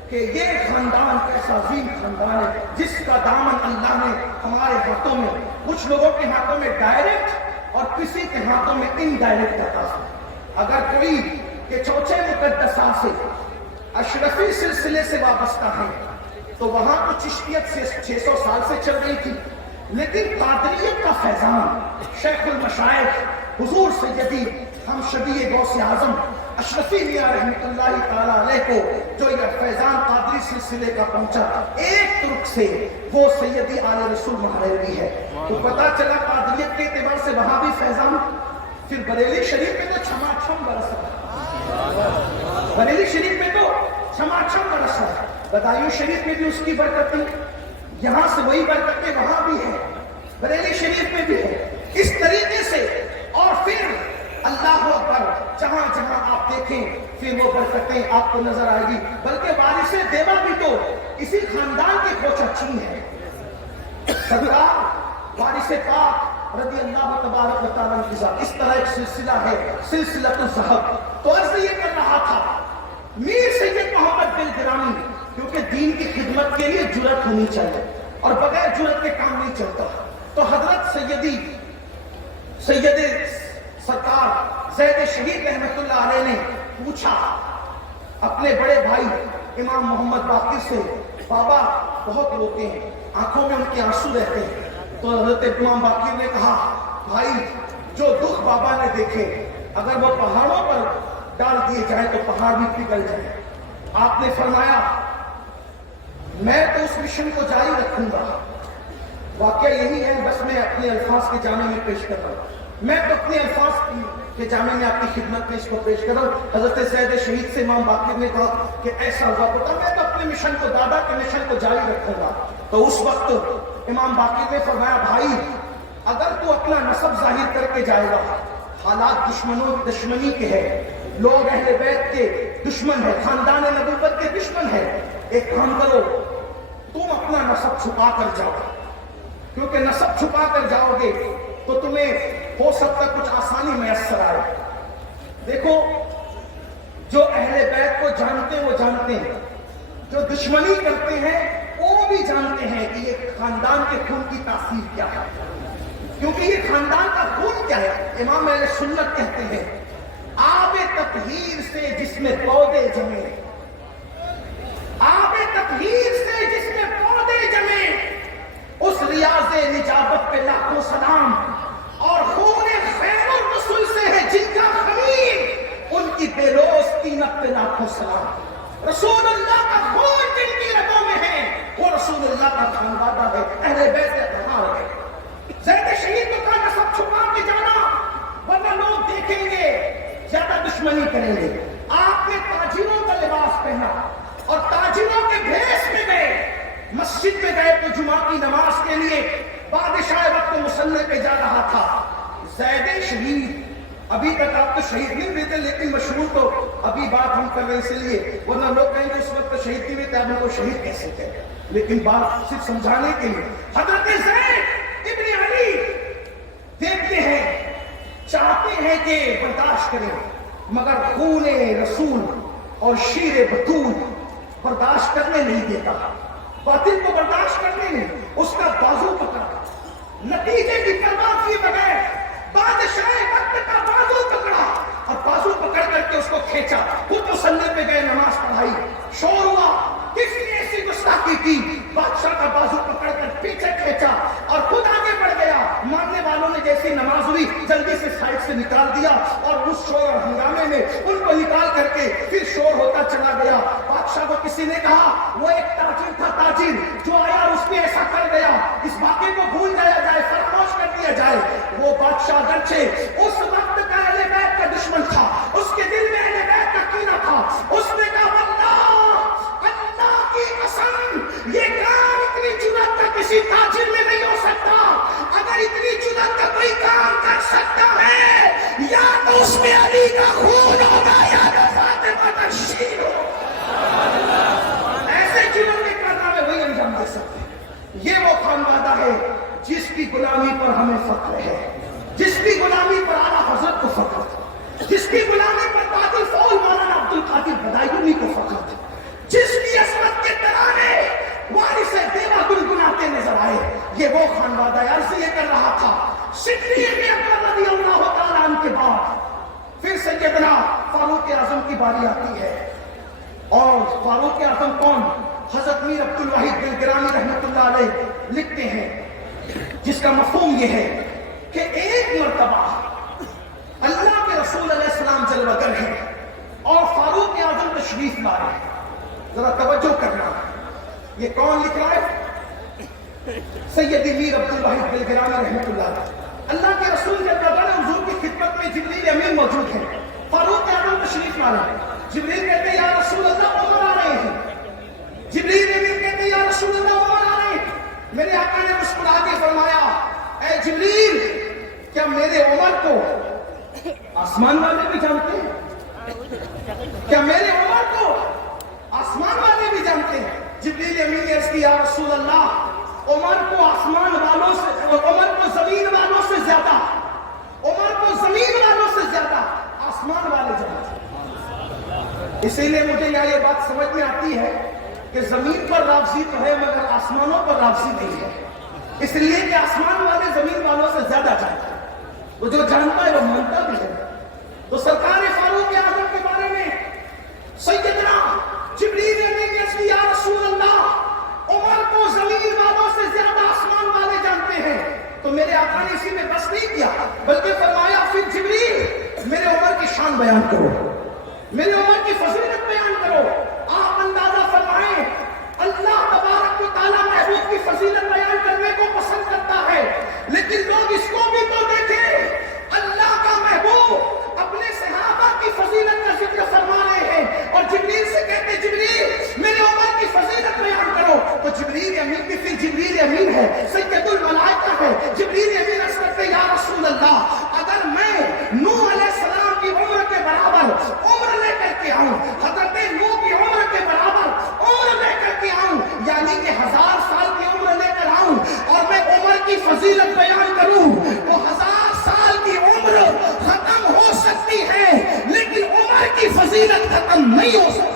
کہ یہ خاندان ایسا عظیم خاندان ہے جس کا دامن اللہ نے ہمارے ہاتھوں میں، کچھ لوگوں کے ہاتھوں میں ڈائریکٹ اور کسی کے ہاتھوں میں انڈائریکٹ عطا ہے۔ اگر کوئی یہ چوچے مقدسہ سے اشرفی سلسلے سے وابستہ ہیں تو وہاں تو چشتیت سے 600 سال سے چل رہی تھی، لیکن قادریت کا فیضان شیخ المشائخ حضور سیدی ہم شبیہ غوث اعظم اشرفی میاں رحمۃ اللہ تعالیٰ علیہ کو جو یہ فیضان قادری سلسلے کا پہنچا ایک ترک سے، وہ سیدی آل رسول مہروی ہے۔ تو پتا چلا قادریت کے اعتبار سے وہاں بھی فیضان۔ پھر بریلی شریف میں تو چھما چھم برس رہا، بریلی شریف میں تو چھما چھم برس رہا، بدایوں شریف میں بھی اس کی برکتیں، یہاں سے وہی برکتیں وہاں بھی ہے، بریلی شریف میں بھی ہے۔ اس طریقے سے اور پھر اللہ اکبر، جہاں جہاں آپ دیکھیں پھر وہ برکتیں آپ کو نظر آئے گی۔ بلکہ وارث دیوا بھی تو اسی خاندان کے کوچچی ہے، سردار وارث پاک رضی اللہ تبارک و تعالیٰ کی ذات۔ اس طرح ایک سلسلہ ہے، سلسلۃ الذہب۔ تو عرض یہ کر رہا تھا، میر سید محمد بلگرامی، کیونکہ دین کی خدمت کے لیے جرأت ہونی چاہیے اور بغیر جرأت کے کام نہیں چلتا۔ تو حضرت سید سرکار زید شہید رحمۃ اللہ علیہ نے پوچھا پوچھا اپنے بڑے بھائی امام محمد باقر سے، بابا بہت روتے ہیں، آنکھوں میں ان کے آنسو رہتے ہیں. تو حضرت امام باقر نے کہا بھائی جو دکھ بابا نے دیکھے اگر وہ پہاڑوں پر ڈال دیے جائیں تو پہاڑ بھی پگھل جائیں. آپ نے فرمایا میں تو اس مشن کو جاری رکھوں گا. واقعہ یہی ہے، بس میں اپنے الفاظ کے جامع میں پیش کر رہا ہوں. میں تو اپنے الفاظ کے جامع میں آپ کی خدمت میں اس کو پیش کر رہا ہوں. حضرت زید شہید سے امام باقر نے کہا کہ ایسا ہوا پتا میں تو اپنے مشن کو، دادا کے مشن کو جاری رکھوں گا. تو اس وقت امام باقر نے فرمایا بھائی اگر تو اپنا نسب ظاہر کر کے جائے گا، حالات دشمنی کے ہیں، لوگ اہل بیت کے دشمن ہیں، خاندان نبوت کے دشمن ہیں، ایک کام کرو تم اپنا نسب چھپا کر جاؤ، کیونکہ نسب چھپا کر جاؤ گے تو تمہیں ہو سکتا کچھ آسانی میسر آئے. دیکھو جو اہل بیت کو جانتے ہیں وہ جانتے ہیں، جو دشمنی کرتے ہیں وہ بھی جانتے ہیں کہ یہ خاندان کے خون کی تاثیر کیا ہے، کیونکہ یہ خاندان کا خون کیا ہے. امام اہل سنت کہتے ہیں آب تطہیر سے جس میں پودے جمے، آب تطہیر سے جس میں پودے جمے، اس ریاض نجابت پہ لاکھوں سلام، اور خون خیر الرسول سے ہے جن کا خمیر، ان کی بے لوث قیمت پہ لاکھوں سلام. رسول اللہ کا خون جن کی رگوں میں ہے وہ رسول اللہ کا خانوادہ ہے، اہل بیت اطہار ہے. زید شہید کو کا نسب چھپا کے جانا ورنہ لوگ دیکھیں گے زیادہ دشمنی کریں گے. آپ نے تاجروں کا لباس پہنا اور تاجروں کے بھیس میں گئے، مسجد میں گئے تو جمعہ کی نماز کے لیے بادشاہ وقت مصلی پہ جا رہا تھا. زید شہید ابھی تک آپ تو شہید نہیں ہوئے تھے لیکن مشہور تو ابھی بات ہم کر رہے ہیں، اس لیے ورنہ لوگ کہیں گے اس وقت شہید نہیں ہوئے تھے آپ ان کو شہید کیسے تھے. لیکن بات صرف سمجھانے کے لیے حضرت زید ابن علی دیکھتے ہیں، چاہتے ہیں کہ برداشت کریں مگر خون رسول اور شیر بطول برداشت کرنے نہیں دیتا، باطل کو برداشت کرنے نہیں، اس کا بازو پکڑا، نتیجے کی پرواہ کیے بغیر بادشاہ وقت کا بازو پکڑا اور بازو پکڑ کر کے اس کو کھینچا. خود مصلی پہ گئے، نماز پڑھائی، شور ہوا، کس نے ایسی گستاخی کی، بادشاہ کا بازو پکڑ کر پیچھے کھینچا اور خود آگے بڑھ گیا. ماننے والوں نے جیسی نماز ہوئی جلدی سے سائڈ سے نکال دیا اور اس شور اور ہنگامے میں ان کو نکال کر کے پھر شور ہوتا چلا گیا. بادشاہ کو کسی نے کہا وہ ایک تاجر تھا، تاجر جو آیا اس پہ ایسا کر گیا، اس واقعے کو بھول جایا جائے، فراموش کر دیا جائے. وہ بادشاہ اگرچہ اس وقت کا اہل بیت کا دشمن تھا، اس کے دل میں اہل بیت کا کینہ تھا، اس نے کہا اللہ کی قسم یہ کام اتنی جرأت کا کسی تاجر میں نہیں ہو سکتا. اگر اتنی جرأت کا کوئی کام کر سکتا ہے یا تو اس میں علی کا خون ہوگا یا تو فاطمہ کا شیر ہوگا. ایسے جرم کے کارنامے وہی انجام دے سکتے. یہ وہ خانوادہ ہے جس کی غلامی پر ہمیں فخر ہے، جس کی غلامی پر اعلیٰ حضرت کو فخر تھا، جس کی غلامی پر قاضی فول مولانا عبد القادر بدایونی کو فخر تھا، جس کی عصمت کے ترانے وارث دیوا گنگناتے نظر آئے. یہ وہ خانوادہ ہے. عرض یہ کر رہا تھا صدیق اکبر رضی اللہ تعالیٰ عنہ کے بعد پھر سیدنا فاروق اعظم کی باری آتی ہے. اور فاروق اعظم کون؟ حضرت میر عبد الواحد دلگرانی رحمۃ اللہ علیہ لکھتے ہیں جس کا مفہوم یہ ہے کہ ایک مرتبہ اللہ کے رسول علیہ السلام جلوہ گر ہیں اور فاروق اعظم تشریف لائے. ذرا توجہ کرنا، یہ کون لکھ رہا ہے؟ سیدی میر عبد الواحد دلگرانی رحمۃ اللہ علیہ. اللہ کے رسول جلوہ گر حضور کی خدمت میں جبریل امین موجود ہیں، فاروق اعظم تشریف لا رہے ہیں. جبریل کہتے ہیں یا رسول اللہ عمر آ رہے ہیں. جبریل امین کہتے ہیں یا رسول اللہ عمر آ رہے ہیں. میرے آقا نے مسکرا کے فرمایا اے جبریل کیا میرے عمر کو آسمان والے بھی جانتے ہیں؟ کیا میرے عمر کو آسمان والے بھی جانتے ہیں؟ جبریل امین نے عرض کی یا رسول اللہ عمر کو آسمان والوں سے، عمر کو زمین والوں سے زیادہ، عمر کو زمین والوں سے زیادہ آسمان والے جانتے ہیں. اسی لیے مجھے یہاں یہ بات سمجھ میں آتی ہے کہ زمین پر راضی تو ہے مگر آسمانوں پر راضی نہیں ہے، اس لیے کہ آسمان والے زمین والوں سے زیادہ جانتے ہیں. وہ جو جانتا ہے وہ مانتا بھی ہے. تو سرکار فاروق اعظم کے بارے میں امین ہے, سید الملائکہ ہے. جبریل امین عرض کرتے یا رسول اللہ, اگر میں نوح علیہ السلام کی عمر کے برابر عمر لے کر کے آؤں, حضرت نوح کی عمر کے برابر عمر لے کر کے آؤں, یعنی کہ 1000 سال کی عمر لے کر آؤں اور میں عمر کی فضیلت بیان کروں, تو 1000 سال کی عمر ختم ہو سکتی ہے لیکن عمر کی فضیلت ختم نہیں ہو سکتی.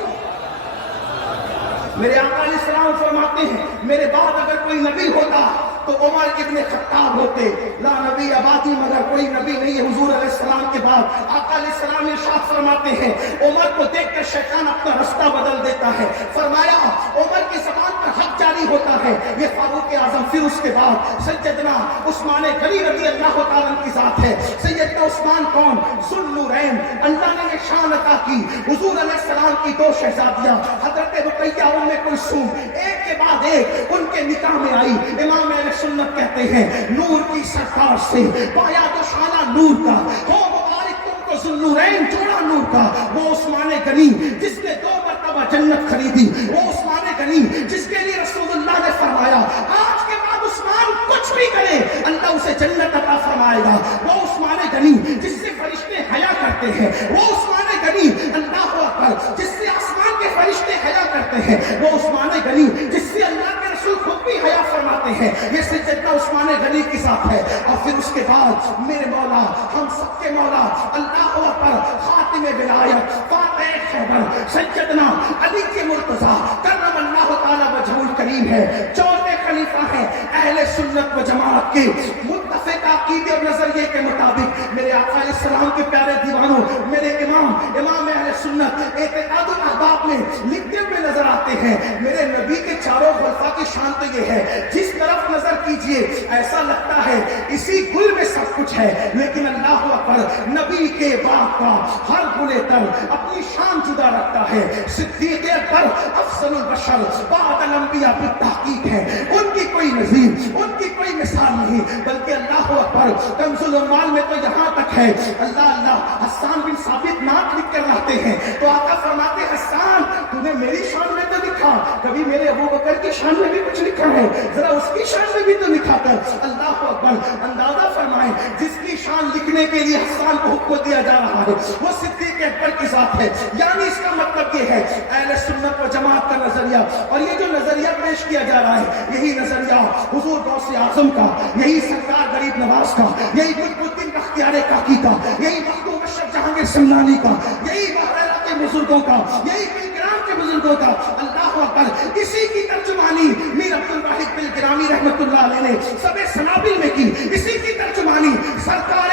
میرے آقا علیہ السلام فرماتے ہیں میرے بعد اگر کوئی نبی ہوتا تو عمر ابن خطاب ہوتے. لا نبی آبادی مگر کوئی نبی نہیں ہے حضور علیہ السلام کے بعد. آقا علیہ السلام ارشاد فرماتے ہیں عمر کو دیکھ کر شیطان اپنا رستہ بدل دیتا ہے. فرمایا عمر کی زبان پر حق جاری ہوتا ہے, یہ فاروق اعظم. پھر اس کے بعد سیدنا عثمان غنی رضی اللہ تعالیٰ کی ذات ہے. سیدنا عثمان کون؟ ذو النورین. اللہ نے یہ شان عطا کی حضور علیہ السلام کی 2 شہزادیاں حضرت رقیہ ام کلثوم ایک کے بعد ایک ان کے نکاح میں آئی. امام اہل سنت کہتے ہیں نور کی سرکار سے پایا تو شانہ نور کا, ہو مبارک تم کو ذو النورین جوڑا نور کا. وہ عثمان غنی جس نے 2 مرتبہ جنت خریدی, وہ عثمان غنی جس کے لیے رسول اللہ نے فرمایا آج کے بعد عثمان کچھ بھی کرے اللہ اسے جنت عطا فرمائے گا. وہ عثمان غنی جس سے فرشتے حیا کرتے ہیں, وہ عثمان غنی اللہ اکبر جس سے آسمان کے فرشتے حیا کرتے ہیں, وہ عثمان غنی جس سے اللہ کے رسول خود بھی حیا فرماتے ہیں. یہ سیدنا عثمان غنی کی ذات ہے. اور پھر اس کے بعد میرے مولا ہم سب کے مولا اللہ اکبر خاتم ولایت فاتح خیبر سیدنا علی کے مرتضیٰ کرم اللہ تعالی وجہہ الکریم ہے. 14 خلیفہ ہیں اہل سنت و جماعت کے متفق عقیدے اور نظریے کے مطابق. میرے آقا علیہ السلام کے پیارے دیوانوں, میرے امام اہل سنت اعتقاد الاحباب میں لکھتے ہوئے نظر آتے ہیں میرے نبی کے چاروں خلفاء کی شان تو یہ ہے جس طرف نظر کیجئے ایسا لگتا ہے اسی گل میں سب کچھ ہے, لیکن اللہ اکبر نبی کے باپ کا ہر گل تر اپنی شان جدا رکھتا ہے. صدیق اکبر افضل البشر بعد الانبیاء بالتحقیق ہے, ان کی کوئی نظیر ان کی کوئی مثال نہیں, بلکہ اللہ اکبر کنز العمال میں تو یہاں تک ہے اللہ حسان بن ثابت نعت لکھ کر رہتے ہیں تو آقا فرماتے حسان تو نے میری شان میں تو لکھا, کبھی میرے ابو بکر کی شان میں بھی کچھ لکھا ہے, ذرا اس کی شان میں بھی تو لکھا کر. اللہ اکبر اندازہ فرمائیں جس کی شان لکھنے کے لیے حسان کو حکم دیا جا رہا ہے وہ صدیق اکبر کی ذات ہے. یعنی اس کا مطلب یہ ہے اہل سنت و جماعت کا نظریہ, اور یہ جو نظریہ پیش کیا جا رہا ہے یہی نظریہ حضور غوث اعظم کا, یہی سرکار غریب نواز کا, یہی قطب الدین بختیار کاکی کا, یہی مخدوم اشرف جہانگیر سمنانی کا, یہی بحیرہ کے بزرگوں کا, یہی بلگرام کے بزرگوں کا. اللہ اکبر اسی کی ترجمانی میر عبد الواحد بلگرامی رحمت اللہ علیہ نے سب سنابل میں کی. اسی کی ترجمانی سرکار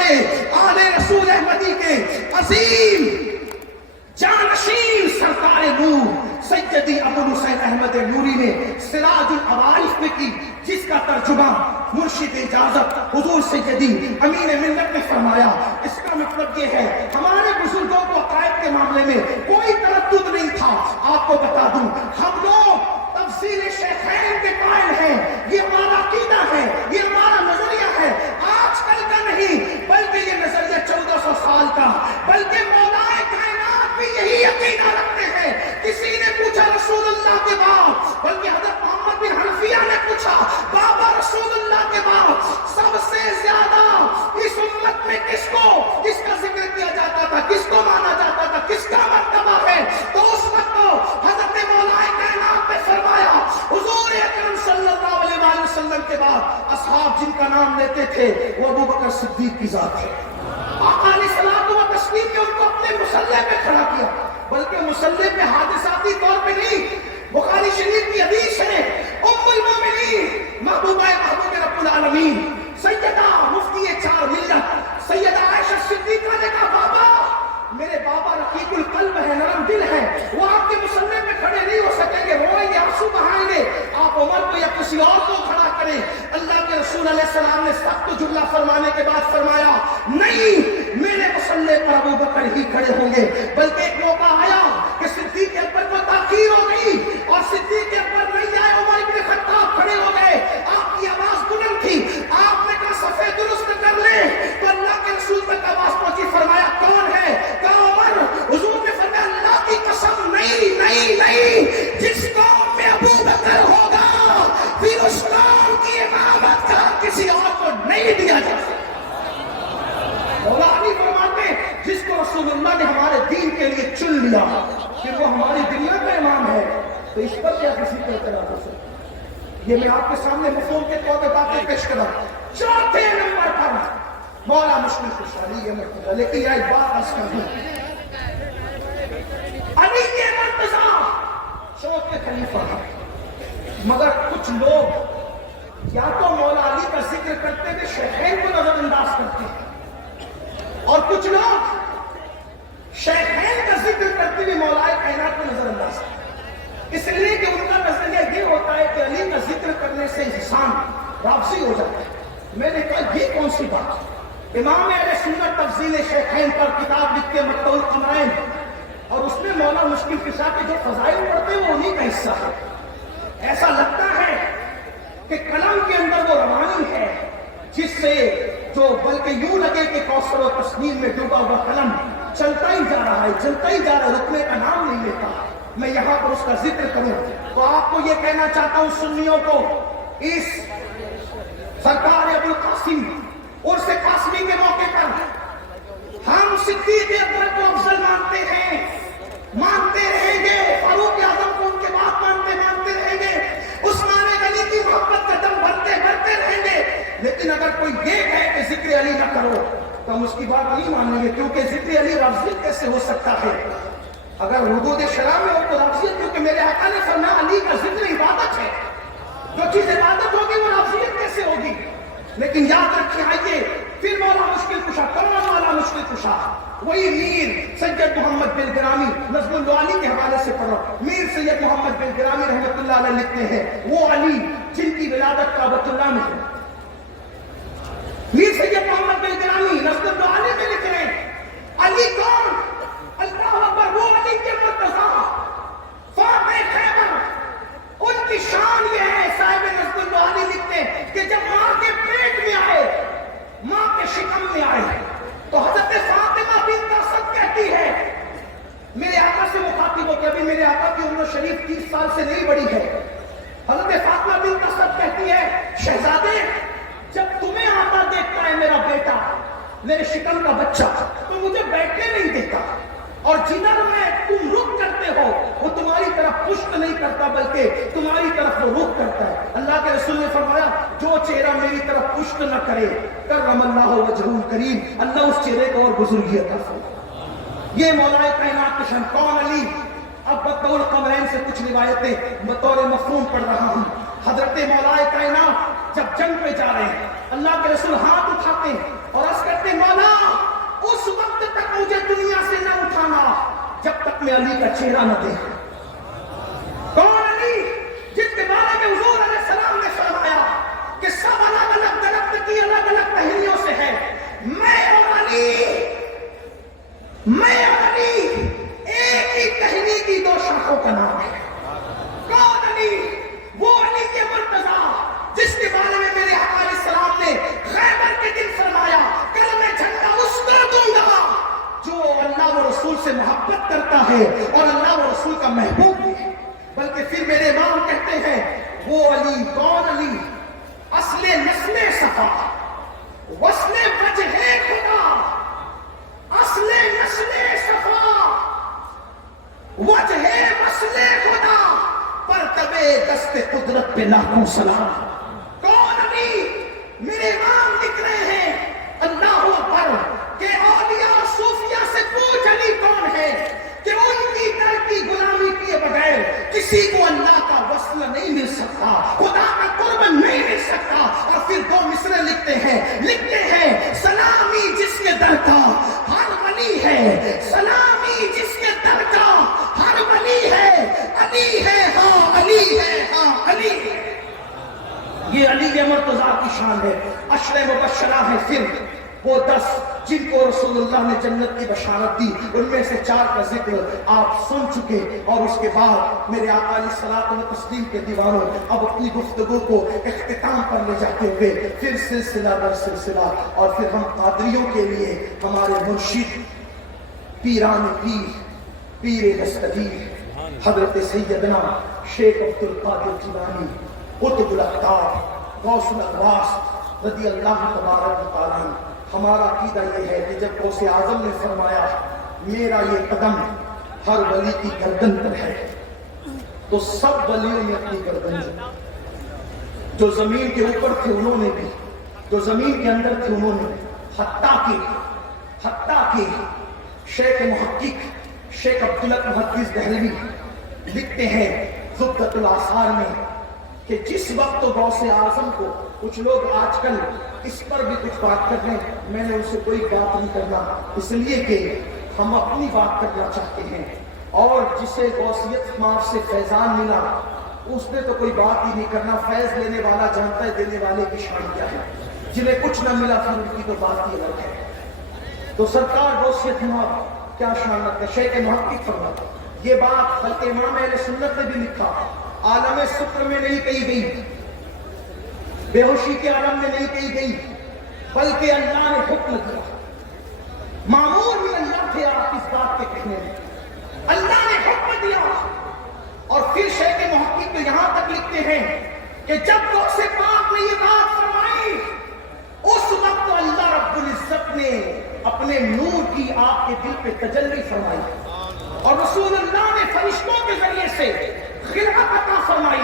آل رسول احمدی کے عظیم جانشین سرکار نور سیدی ابو الحسین احمد نوری نے سراج العوارف میں کی, جس کا ترجمہ مرشد اجازت حضور سیدی امین ملت نے فرمایا. اس کا مطلب یہ ہے ہمارے بزرگوں کو عقائد کے معاملے میں کوئی تردد نہیں تھا. آپ کو بتا دوں ہم لوگ تفصیل شیخین کے قائل ہیں, یہ ہمارا عقیدہ ہے, یہ ہمارا نظریہ ہے, آج کل کا نہیں بلکہ یہ نظریہ 1400 سال کا, بلکہ مولا کائنات بھی یہی عقیدہ رکھتے ہیں. کسی نے پوچھا رسول اللہ کے بعد, بلکہ حضرت محمد بن حنفیہ نے پوچھا بابا رسول اللہ کے بعد سب سے زیادہ اس امت میں کس کا ذکر کیا جاتا تھا, کس کو مانا جاتا تھا, کس کا مرتبہ ہے؟ تو اس وقت حضرت مولا کائنات نے فرمایا حضور اکرم صلی اللہ علیہ وآلہ وسلم کے بعد اصحاب جن کا نام لیتے تھے وہ ابو بکر صدیق کی ذات ہے. آقا علیہ السلام و تسلیم نے ان کو اپنے مصلی پہ کھڑا کیا, بلکہ مصلی پہ حادثاتی طور پہ نہیں. بخاری شریف کی حدیث ہے ام المومنین محبوبہ محبوب رب العالمین سیدہ مفتی 4 ملت سیدہ عائشہ صدیقہ نے کہا بابا میرے بابا رقیق القلب ہے, نرم دل ہے, وہ آپ کے مصلی پہ کھڑے نہیں ہو سکیں گے, روئیں گے, آنسو بہائیں گے, آپ عمر کو یا کسی اور کو کھڑا کریں. اللہ کے رسول علیہ السلام نے سخت جملہ فرمانے کے بعد فرمایا نہیں میرے مصلی پر ابو بکر ہی کھڑے ہوں گے. بلکہ ایک موقع آیا کہ صدیق اکبر کو تاخیر ہو گئی اور صدیق اکبر نہیں آئے, عمر بن خطاب کھڑے ہو گئے. آپ کی آواز بلند تھی, آپ نے کہا صفے درست کر لیں, تو اللہ کے رسول تک آواز پہنچی. فرمایا کون ہے؟ کہا عمر. حضور نے فرمایا اللہ کی قسم نہیں, جس قوم میں ابو بکر ہوگا پھر اس قوم کی لیا کہ وہ ہماری دنیا کا امام ہے تو اس پر کیا کسی کو اعتراض ہو سکتا؟ یہ میں آپ کے سامنے مفہوم کے طور پہ باتیں پیش کر رہا ہوں۔ چوتھے نمبر پر مولا مشکل کشا علی مرتضیٰ، لیکن یہ ایک بات عرض کر دوں، علی مرتضیٰ چوتھے خلیفہ ہے، مگر کچھ لوگ یا تو مولا علی کا ذکر کرتے ہوئے شیخین کو نظر انداز کرتے ہیں، اور کچھ لوگ شیخین کا ذکر کرتے ہوئے مولا کائنات کو نظر انداز کرتے ہیں، اس لیے کہ ان کا نظریہ یہ ہوتا ہے کہ علی کا ذکر کرنے سے انسان رابطی ہو جاتا ہے۔ میں نے کہا یہ کون سی بات؟ امام اہل سنت تفضیل شیخین پر کتاب لکھتے مقطع القمرین، اور اس میں مولا مشکل کشا کے جو فضائل پڑھتے ہیں وہ انہی کا حصہ ہے۔ ایسا لگتا ہے کہ قلم کے اندر وہ روانی ہے جس سے جو بلکہ یوں لگے کہ کوثر و تسنیم میں ڈوبا ہوا قلم چلتا ہی جا رہا ہے، چلتا ہی جا رہا ہے، رکنے کا نام نہیں لیتا۔ میں یہاں پر اس کا ذکر کروں تو آپ کو یہ کہنا چاہتا ہوں سنیوں کو، اس سرکار ابو القاسم عرس قاسمی کے موقع پر ہم صدیق اکبر کو افضل مانتے ہیں، مانتے رہیں گے، فاروق اعظم کو ان کے بعد مانتے رہیں گے، عثمان غنی کی محبت کا دم بھرتے رہیں گے، لیکن اگر کوئی یہ کہے کہ ذکر علی نہ کرو تو ہم اس کی بات نہیں مانیں گے، کیونکہ ذکر علی لفظیت کیسے ہو سکتا ہے؟ اگر حدود شرع میں ہو تو لفظیت، کیونکہ میرے آقا نے فرمایا علی کا ذکر عبادت ہے، جو چیز عبادت ہوگی وہ لفظیت کیسے ہوگی؟ لیکن یاد رکھیں، آئیے پھر مولا مشکل کشا، کون مولا مشکل کشا؟ وہی میر سید محمد بن گرامی، نظم الدعالی کے حوالے سے پڑھو، میر سید محمد بن گرامی رحمۃ اللہ علیہ لکھتے ہیں وہ علی جن کی ولادت کعبۃ اللہ میں ہے۔ میر سید محمد بن گرامی نظم الدعالی میں لکھ رہے ہیں علی کون؟ اللہ اکبر، وہ علی کے مرتضیٰ فاتح خیبر، ان کی شان یہ ہے، صاحب نظم الدعالی لکھتے ہیں کہ جب ماں کے پیٹ میں آئے، ماں کے شکم میں آئے تو حضرت فاطمہ بنت اسد کہتی ہے، میرے آقا سے مخاطب ہو کہ ابھی میرے آقا کی عمر شریف 30 سال سے نہیں بڑی ہے، حضرت فاطمہ بنت اسد کہتی ہے شہزادے جب تمہیں آتا دیکھتا ہے میرا بیٹا، میرے شکم کا بچہ، تو مجھے بیٹھنے نہیں دیتا، اور جدھر میں تم رخ کرتے ہو وہ تمہاری طرف پشت نہیں کرتا بلکہ تمہاری طرف وہ رخ کرتا ہے۔ اللہ کے رسول نے فرمایا جو چہرہ میری طرف پشت نہ کرے کرم اللہ وجہہ الکریم، اللہ اس چہرے کو اور بزرگی عطا فرمائے۔ یہ مولا کائنات کے شان کون علی؟ اب بطور قمرین سے کچھ روایتیں بطور مفہوم پڑھ رہا ہوں۔ حضرت مولا کائنات جب جنگ پہ جا رہے ہیں، اللہ کے رسول ہاتھ اٹھاتے ہیں اور عرض کرتے ہیں مولا اس وقت تک مجھے دنیا سے نہ اٹھانا جب تک میں علی کا چہرہ نہ دیکھوں۔ کون علی؟ جس کے بارے میں حضور علیہ السلام نے فرمایا کہ سب الگ الگ درخت کی الگ الگ ٹہنیوں سے ہے، میں اور علی ایک ہی ٹہنی کی دو شاخوں کا نام ہے۔ کون علی؟ وہ علی کے مرتضیٰ جس کے بارے میں میرے آقا علیہ السلام نے خیبر کے دن فرمایا کل میں جھنڈا اس کو دوں گا جو اللہ و رسول سے محبت کرتا ہے اور اللہ و رسول کا محبوب بھی ہے۔ بلکہ پھر میرے امام کہتے ہیں وہ علی کون علی؟ اصل نسل صفا، وصل وجہ خدا، اصل نسل صفا، وجہ وصل خدا، پرتبے دست قدرت پہ لاکھوں سلام۔ کون علی؟ میرے امام لکھ رہے ہیں اللہ اکبر کہ اولیاء اور صوفیاء سے پوچھ علی کون ہے کہ ان کی در کی غلامی کیے بغیر کسی کو اللہ کا وصل نہیں مل سکتا، خدا کا قرب نہیں مل سکتا۔ اور پھر دو مصرے لکھتے ہیں سلامی جس کے در کا ہر ولی ہے، سلامی جس کے در کا ہر ولی ہے، علی ہے ہاں علی ہے ہاں علی ہے۔ یہ علی مرتضیٰ کی شان ہے۔ عشر مبشرہ ہے پھر وہ 10 جن کو رسول اللہ نے جنت کی بشارت دی، ان میں سے 4 کا ذکر آپ سن چکے، اور اس کے بعد میرے آقا علیہ الصلوۃ والتسلیم کے دیوانوں اب اپنی گفتگو کو اختتام پر لے جاتے ہوئے پھر سلسلہ در سلسلہ، اور پھر ہم قادریوں کے لیے ہمارے مرشد پیران پیر دستگیر حضرت سیدنا شیخ عبد القادر جیلانی قطب الاقطاب غوث الاغواث رضی اللہ تبارک و تعالیٰ عنہ، ہمارا عقیدہ یہ ہے کہ جب غوث اعظم نے فرمایا میرا یہ قدم ہر ولی کی گردن پر ہے، تو سب ولیوں نے اپنی گردن جھکائی۔ جو زمین کے اوپر تھے انہوں نے بھی، جو زمین کے اندر تھے انہوں نے بھی، حتیٰ کہ شیخ محقق شیخ عبداللہ محدث دہلوی لکھتے ہیں زبدۃ الاثار میں کہ جس وقت تو غوث اعظم کو کچھ لوگ آج کل اس پر بھی کچھ بات کر رہے ہیں، میں نے ان سے کوئی بات نہیں کرنا، اس لیے کہ ہم اپنی بات کرنا چاہتے ہیں، اور جسے غوثیت مار سے فیضان ملا اس نے تو کوئی بات ہی نہیں کرنا، فیض لینے والا جانتا ہے دینے والے کی شان کیا ہے، جنہیں کچھ نہ ملا پھر ان کی تو بات ہی الگ ہے۔ تو سرکار غوثیت مار کیا شان رکھتے، شیخ محقق فرماتے یہ بات بلکہ امام اہل سنت نے بھی لکھا، عالم سکر میں نہیں کہی گئی، بے ہوشی کے عالم میں نہیں کہی گئی، بلکہ اللہ نے حکم دیا، معمور بھی اللہ تھے آپ اس بات کے کہنے میں، اللہ نے حکم دیا۔ اور پھر شیخ محقق تو یہاں تک لکھتے ہیں کہ جب غوث پاک نے یہ بات فرمائی اس وقت اللہ رب العزت نے اپنے نور کی آپ کے دل پہ تجلی فرمائی، اور رسول اللہ نے فرشتوں کے ذریعے سے خلعت عطا فرمائی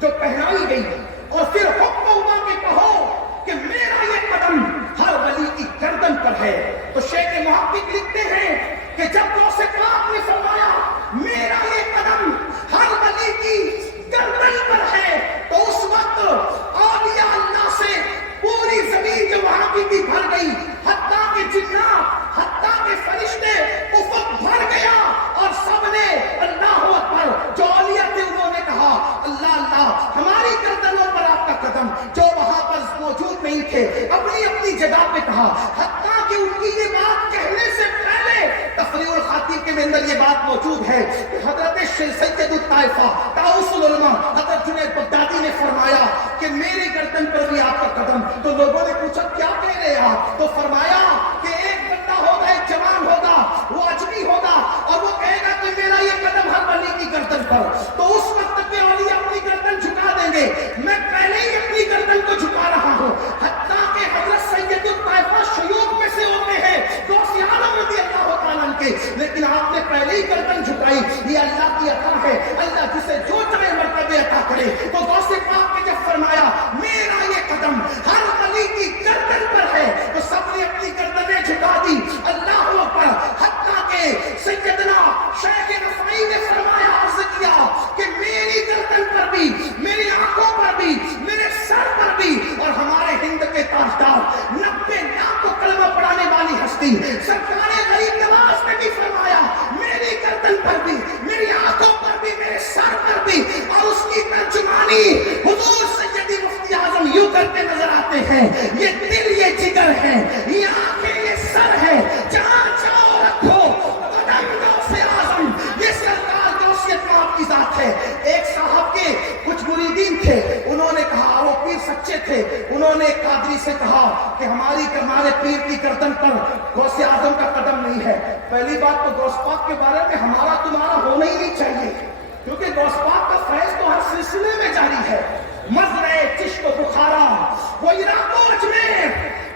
جو پہنائی گئی، اور پھر حکم ہوا کہ کہو کہ میرا یہ قدم ہر ولی کی گردن پر ہے۔ تو شیخ محقق لکھتے ہیں کہ جب غوث پاک نے فرمایا میرا یہ قدم ہر ولی کی گردن پر ہے، تو اس وقت اولیاء اللہ سے پوری زمین جو وہاں کی تھی بھر گئی، حتیٰ کہ جنات، حتیٰ کہ فرشتے، افق بھر گیا، اور سب نے اللہ اکبر، جو اولیاء تھے انہوں نے کہا اللہ اللہ، ہماری گردنوں پر آپ کا قدم، جو وہاں پر موجود نہیں تھے اپنی اپنی جگہ پہ کہا، حتیٰ کہ ان کی یہ بات کہنے سے پہلے تفریح الخاطر کے اندر یہ بات موجود ہے کہ حضرت سید الطائفہ طاؤس العلماء حضرت جنید بغدادی نے فرمایا کہ میری گردن پر بھی آپ کا قدم، تو لوگوں نے پوچھا کیا کہہ رہے آپ، تو فرمایا کہ ایک بندہ ہوگا، ایک جوان ہوگا، وہ اجمی ہوگا، اور وہ کہے گا کہ میرا یہ قدم ہر ولی کی گردن پر، تو اس وقت کے اولیاء اپنی گردن جھکا دیں گے، میں پہلے ہی اپنی گردن کو جھکا رہا ہوں، حتیٰ کہ حضرت سید الطائفہ شیوخ میں سے ہوتے ہیں غوث اعظم رضی اللہ تعالیٰ عنہ کے، لیکن آپ نے پہلے ہی گردن جھکائی، یہ اللہ کی عطا ہے، اللہ جسے جو چاہے مرتبے عطا کرے۔ تو غوث پاک نے جب فرمایا میرا یہ قدم ہر ولی کی گردن پر ہے، تو سب نے اپنی گردنیں جھکا دی، اللہ اکبر، حتیٰ کہ سیدنا شیخ رفعی نے فرمایا، عرض کیا کہ میری گردن پر بھی، میری آنکھوں پر بھی، میرے سر پر بھی، اور ہمارے ہند کے تاجدار 90 لاکھ کو کلمہ پڑھانے والی ہستی سرکار غریب نواز نے بھی فرمایا میری گردن پر بھی، میری آنکھوں پر بھی، میرے سر پر بھی، اور اس کی ترجمانی حضور سیدی مفتی اعظم یوں کرتے نظر آتے ہیں، یہ دل یہ جگر ہے، یہ آنکھیں یہ سر ہے، جہاں چاہو رکھو قدم غوث اعظم، یہ سرکار غوثیت آپ کی ذات ہے۔ ایک صاحب کے کچھ مریدین تھے، انہوں نے کہا، وہ پیر سچے تھے، انہوں نے ایک قادری سے کہا کہ ہمارے پیر کی گردن پر غوث اعظم کا قدم نہیں ہے۔ پہلی بات تو غوث پاک کے بارے میں ہمارا تمہارا ہونا ہی نہیں چاہیے، کیونکہ غوث پاک کا فیض تو ہر سلسلے میں جاری ہے۔ مزرع چشت و بخارا وہ عراق و اجمیر،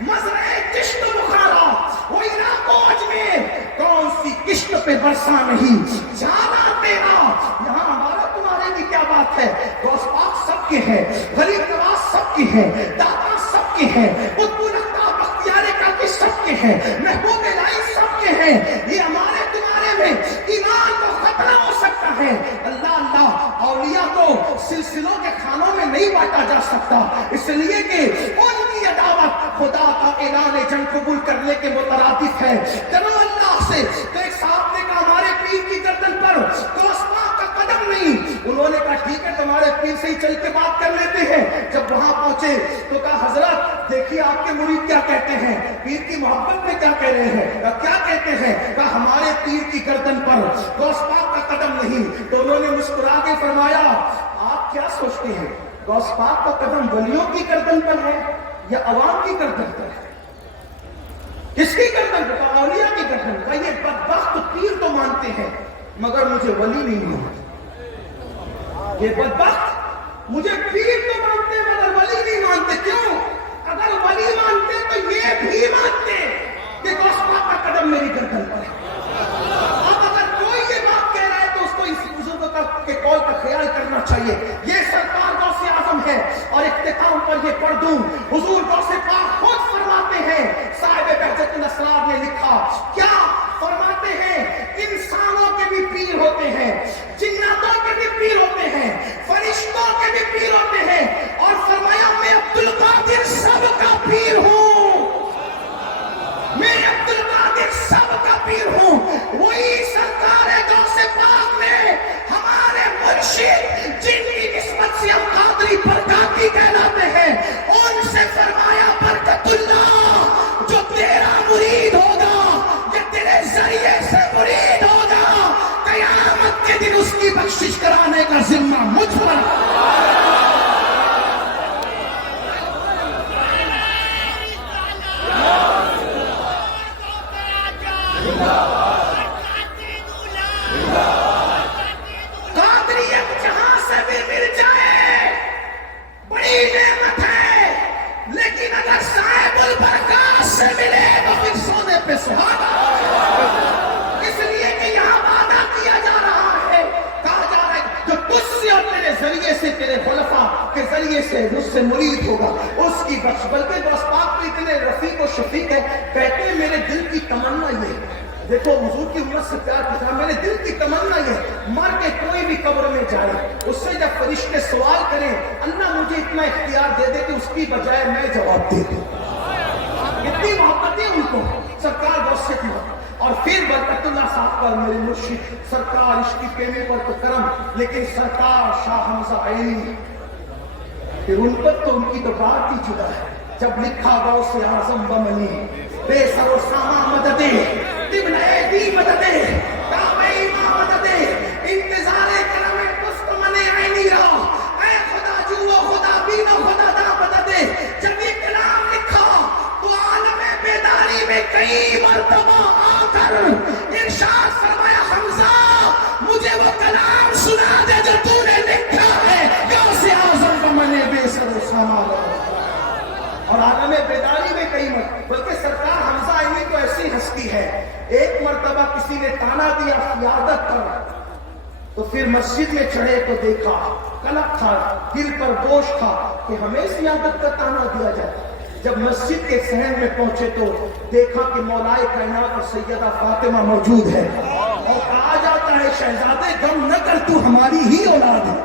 مزرع چشت و بخارا وہ عراق و اجمیر، کون سی کشت پہ برسا نہیں جانا تیرا، یہاں ہمارا تمہارے کی کیا بات ہے۔ غوث پاک سب کے ہیں، غریب نواز سب کے ہیں، داتا سب کے ہیں، قطب العطا بختیار کاکی سب کے ہیں، محبوب الہی سب کے ہیں، یہ ہمارے تمہارے میں ایمان کو خطرہ ہو سکتا ہے۔ اللہ اللہ، اولیاء کو سلسلوں کے کھانوں میں نہیں بانٹا جا سکتا، اس لیے کہ ان کی عداوت خدا کا اعلان جنگ قبول کرنے کے مترادف ہے۔ ڈرو اللہ سے۔ تو ایک صاحب نے کہا ہمارے پیر کی گردن پر غوث پاک کا قدم نہیں، انہوں نے کہا ٹھیک ہے تمہارے پیر سے ہی چل کے بات کر لیتے ہیں۔ جب وہاں پہنچے تو کہا حضرت دیکھیے آپ کے مرید کیا کہتے ہیں، پیر کی محبت میں کیا کہہ رہے ہیں، کیا کہتے ہیں، کہا ہمارے پیر کی گردن پر غوث پاک کا قدم نہیں۔ تو انہوں نے مسکرا کے فرمایا آپ کیا سوچتے ہیں، غوث پاک کا قدم ولیوں کی گردن پر ہے یا عوام کی گردن پر ہے؟ کس کی گردن پر؟ اولیاء کی گردن پر۔ یہ بدبخت پیر تو مانتے ہیں مگر مجھے ولی نہیں مانتے، یہ بدبخت مجھے پیر تو مانتے مگر ولی نہیں مانتے۔ کیوں؟ اگر ولی مانتے تو یہ بھی مانتے کہ غوث پاک کا قدم میری گردن پر ہے۔ اب اگر کوئی یہ بات چاہیے. یہ سرکار غوث اعظم ہے. اور اختتام پر یہ پڑھ دوں, حضور غوث پاک خود فرماتے ہیں, صاحب بہجت الاسرار نے لکھا, کیا فرماتے ہیں, انسانوں کے بھی پیر ہوتے ہیں, جناتوں کے بھی پیر ہوتے ہیں, فرشتوں کے بھی پیر ہوتے ہیں, اور فرمایا میں عبد القادر سب کا پیر ہوں, میں عبد القادر سب کا پیر ہوں. وہی سرکار غوث پاک نے ہمارے مرشد جن کی نسبت سے ہم قادری برکاتی کہلاتے ہیں, ان سے فرمایا برکت اللہ جو تیرا مرید ہوگا یا تیرے ذریعے سے مرید ہوگا, قیامت کے دن اس کی بخشش کرانے کا ذمہ مجھ پر. قادریت جہاں سے بھی مل جائے بڑی نعمت ہے, لیکن اگر صاحب البرکات سے ملے تو پھر سونے پہ سہاگا. اس لیے کہ یہاں وعدہ کیا جا رہا ہے, کہا جا رہا ہے جو تجھ سے اور تیرے ذریعے سے, تیرے خلفاء کے ذریعے سے مجھ سے مرید ہوگا اس کی بخش. بلکہ غوث پاک تو اتنے رفیق و شفیق ہے, کہتے ہیں میرے دل کی تمنا یہ ہے, دیکھو حضور کی امت سے پیار کیا, میرے دل کی تمنا یہ, مر کے کوئی بھی قبر میں جائے, اس سے جب فرشتے سوال کریں, اللہ مجھے اتنا اختیار دے دے کہ اس کی بجائے میں جواب دے دوں. اتنی محبت ہے ان کو سرکار غوث کی. اور پھر برکت اللہ صاحب پر, میرے مرشد سرکار عشقی پریمی پر تو کرم, لیکن سرکار شاہ حمزہ عینی, پھر ان پر تو ان کی تو بات ہی جدا ہے. جب لکھا غوث اعظم بمنی بے سر و ساما مددے, ابن ایدی مددے, تابعی ماں مددے, انتظار کرم پست من عینی را, اے خدا جو و خدا بین و خدا دا مددے. جب یہ کلام لکھا تو عالم بیداری میں کئی مرتبہ آ کر ارشاد فرمایا, حمزہ مجھے وہ کلام سنا دے جو تو نے لکھا ہے, غوث اعظم بمنی بے سر و ساما. اور عالم بیداری میں کئی مرتبہ, بلکہ سرکار حمزہ عینی تو ایسی ہستی ہے, ایک مرتبہ کسی نے تانا دیا قیادت پر, تو پھر مسجد میں چڑھے تو دیکھا قلق تھا, دل پر بوجھ تھا کہ ہمیں قیادت کا تانا دیا جائے. جب مسجد کے صحن میں پہنچے تو دیکھا کہ مولائے کائنات اور سیدہ فاطمہ موجود ہے, اور کہا جاتا ہے شہزادے غم نہ کر, تو ہماری ہی اولاد ہے.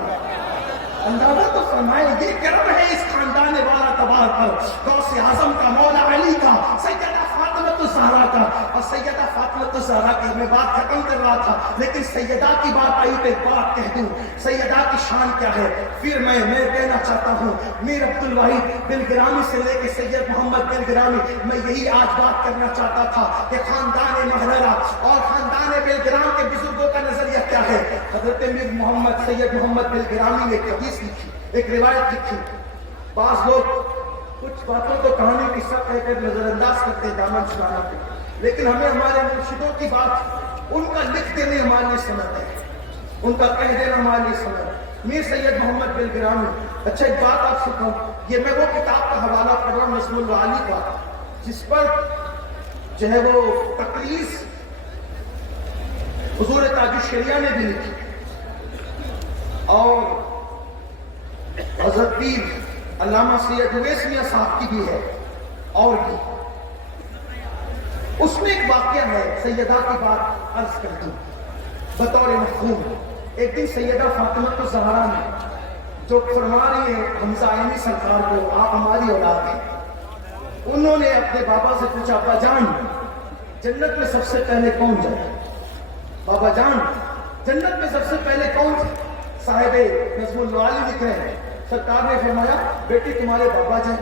اندازہ تو فرمائے یہ کرم ہے اس خاندان والا تبار پر, غوث اعظم کا, مولا علی کا, سیدہ فاطمہ الزہرا کا. اور سیدہ فاطمہ الزہرا کی میں بات ختم کر رہا تھا, لیکن سیدہ کی بات آئی تو ایک بات کہہ دوں, سیدہ کی شان کیا ہے. پھر میں کہنا چاہتا ہوں, میر عبد الواحد دل گرامی سے لے کے سید محمد دل گرامی, میں یہی آج بات کرنا چاہتا تھا کہ خاندان محررہ اور خاندان دل گرام کے بزرگوں کا نظریہ کیا ہے. حضرت میر محمد سید محمد دل گرامی نے ایک حدیث لکھی, ایک روایت لکھی. بعض لوگ کچھ باتوں کو کہانی قصہ کہہ کر نظر انداز کرتے دامن چھڑانا پہ, لیکن ہمیں ہمارے مرشدوں کی بات ان کا لکھ دینے ہمارے لیے سنت ہے, ان کا کہہ دینا ہمارے لیے سنت ہے. میر سید محمد دل گرامی. اچھا ایک بات آپ سے کہوں, یہ میں وہ کتاب کا حوالہ پڑھ رہا ہوں نظم العالی کا, جس پر جو ہے وہ تقریر حضور تاج الشریعہ نے بھی لکھی, اور حضرت پیر علامہ سید اویس میاں صاحب کی بھی ہے, اور بھی. اس میں ایک واقعہ ہے, سیدہ کی بات عرض کر دوں بطور مفہوم. ایک دن سیدہ فاطمہ الزہرا نے جو فرما رہی ہیں حمزہ عینی سرکار کو, آپ ہماری اولاد ہیں, انہوں نے اپنے بابا سے پوچھا, ابا جان جنت میں سب سے پہلے کون جائے؟ بابا جان جنت میں سب سے پہلے کون؟ صاحب نظم العالی لکھ رہے ہیں, سرکار نے فرمایا بیٹی تمہارے بابا جان,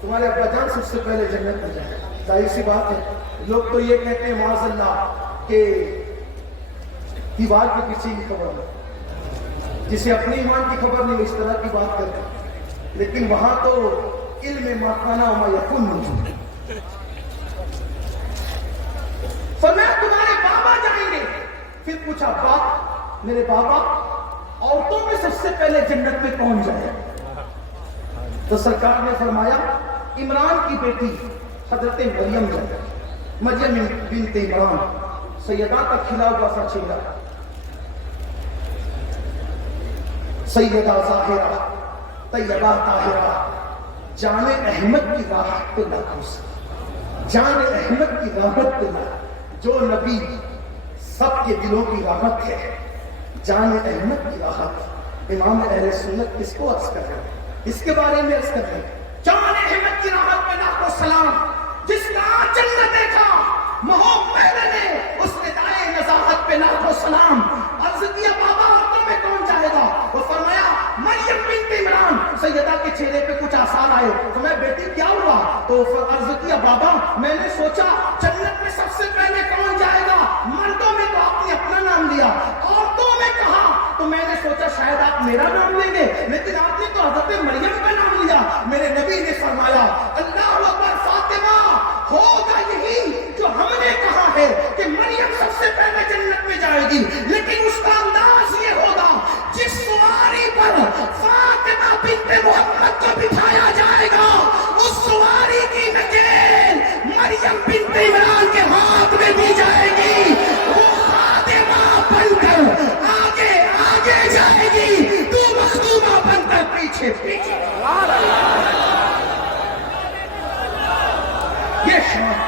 تمہارے ابا جان سب سے پہلے جنت میں جائے. ظاہر سی بات ہے, لوگ تو یہ کہتے ہیں معاذ اللہ کہ دیوار کے پیچھے کی خبر ہے, جسے اپنے ایمان کی خبر نہیں اس طرح کی بات کرتے, لیکن وہاں تو علم ما کان و ما یکون موجود ہے. فرمایا تمہارے بابا جائیں گے. پھر پوچھا باپ میرے بابا عورتوں میں سب سے پہلے جنت میں کون جائے؟ تو سرکار نے فرمایا عمران کی بیٹی حضرت مریم جائے, مریم بنت عمران, سیدہ کا کھلا ہوا سا چہرہ. سیدہ ظاہرہ طیبہ طاہرہ جان احمد کی راحت پہ لاکھوں سلام، جان احمد کی راحت پہ لاکھوں، جو نبی سب کے دلوں کی راحت ہے، جان احمد کی راحت، امام اہل سنت کس کو عرض کر رہے ہیں؟ اس کے بارے میں عرض کر رہے ہیں، جان احمد کی راحت پہ لاکھوں سلام، جس کا جنت دیکھا محمد نے، اس نے دائے نزاہت پہ لاکھوں سلام۔ عرض کیا بابا عورتوں میں کون جائے گا؟ وہ فرمایا مریم بنت عمران۔ سیدہ کے چہرے پہ کچھ آثار آئے، تو میں بیٹی کیا ہوا؟ تو عرض کیا بابا میں نے سوچا جنت میں سب سے پہلے کون جائے گا؟ مردوں میں تو آپ نے اپنا نام لیا، عورتوں میں کہا تو میں نے سوچا شاید آپ میرا نام لیں گے، لیکن آپ نے تو حضرت مریم کا نام لیا۔ میرے نبی نے فرمایا اللہ اکبر فاطمہ، ہوگا یہی جو ہم نے کہا ہے کہ مریم سب سے پہلے جنت میں جائے گی، لیکن اس کا انداز یہ ہوگا جس سواری پر فاطمہ بنت محمد کو بٹھایا جائے گا، اس سواری کی نکیل مریم بنت عمران کے ہاتھ میں دی جائے گی، وہ فاطمہ بن کر آگے آگے جائے گی، تو مخدومہ بن کر پیچھے پیچھے۔ یہ شان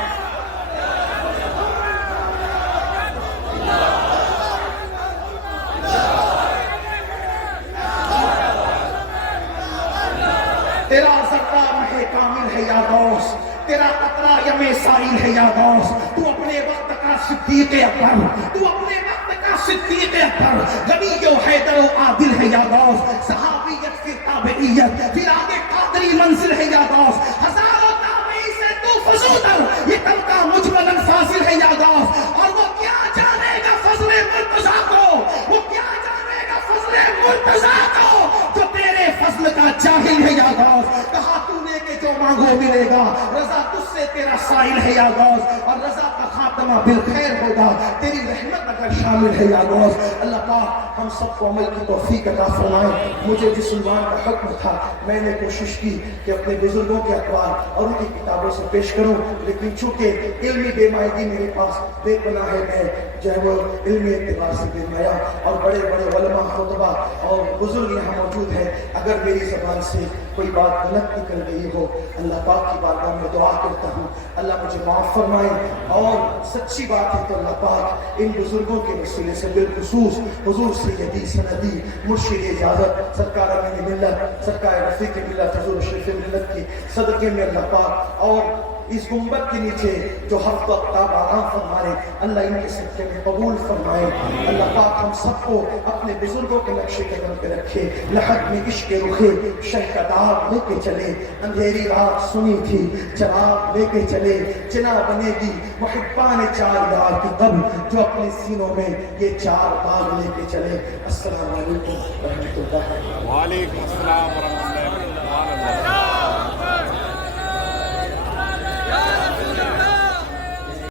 تیرا ذرہ مہ کامل ہے یا غوث، تیرا قطرہ یم سائل ہے یا غوث، تو اپنے وقت کا صدیق اکبر، تو اپنے وقت کا صدیق اکبر، غنی و حیدر و عادل ہے یا غوث، صحابیت پھر تابعیت پھر آگے قادری منزل ہے یا غوث، ہزاروں تابعی سے تو فضول، یہ کل کا مجمل فاضل ہے یا غوث، اور وہ کیا جانے گا فضل مرتضیٰ کو، وہ کیا جانے گا فضل مرتضیٰ کو جو تیرے فضل کا جاہل ہے یا غوث۔ کہا تو نے کہ جو مانگو ملے گا، رضا تجھ سے تیرا سائل ہے یا غوث، اور رضا کا خاتمہ بالخیر ہوگا، تیری رحمت اگر شامل ہے یا غوث۔ اللہ پاک ہم سب کو عمل کی توفیق عطا فرمائے۔ مجھے جس عنوان کا حکم تھا میں نے کوشش کی کہ اپنے بزرگوں کے اقوال اور ان کی کتابوں سے پیش کروں، لیکن چونکہ علمی بے مائگی میرے پاس بے پناہ ہے، میں جو ہے وہ علمی اعتبار سے بے مایا، اور بڑے بڑے علماء خطبہ اور بزرگ یہاں موجود ہیں، اگر میری زبان سے کوئی بات غلط نکل گئی ہو اللہ پاک کی بارگاہ میں دعا کرتا ہوں اللہ مجھے معاف فرمائے، اور سچی بات ہے تو اللہ پاک ان بزرگوں کے وسیلے سے بالخصوص حضور سیدی سندی مرشد اجازت سرکار امین ملت سرکار رفیق ملت حضور شریف ملت کی صدقے میں اللہ پاک، اور اس گنبد کے نیچے جو ہر وقت آپ آرام فرمائے اللہ ان کے صدقے میں قبول فرمائے۔ اللہ پاک ہم سب کو اپنے بزرگوں کے نقش قدم پہ رکھے، لحد میں عشق رخے شہ کا داغ لے کے چلے، اندھیری رات سنی تھی چراغ لے کے چلے، چنا بنے گی محبان چار یار کی قبر جو اپنے سینوں میں یہ چار باغ لے کے چلے۔ السلام علیکم ورحمۃ اللہ۔ وعلیکم السلام ورحمۃ اللہ۔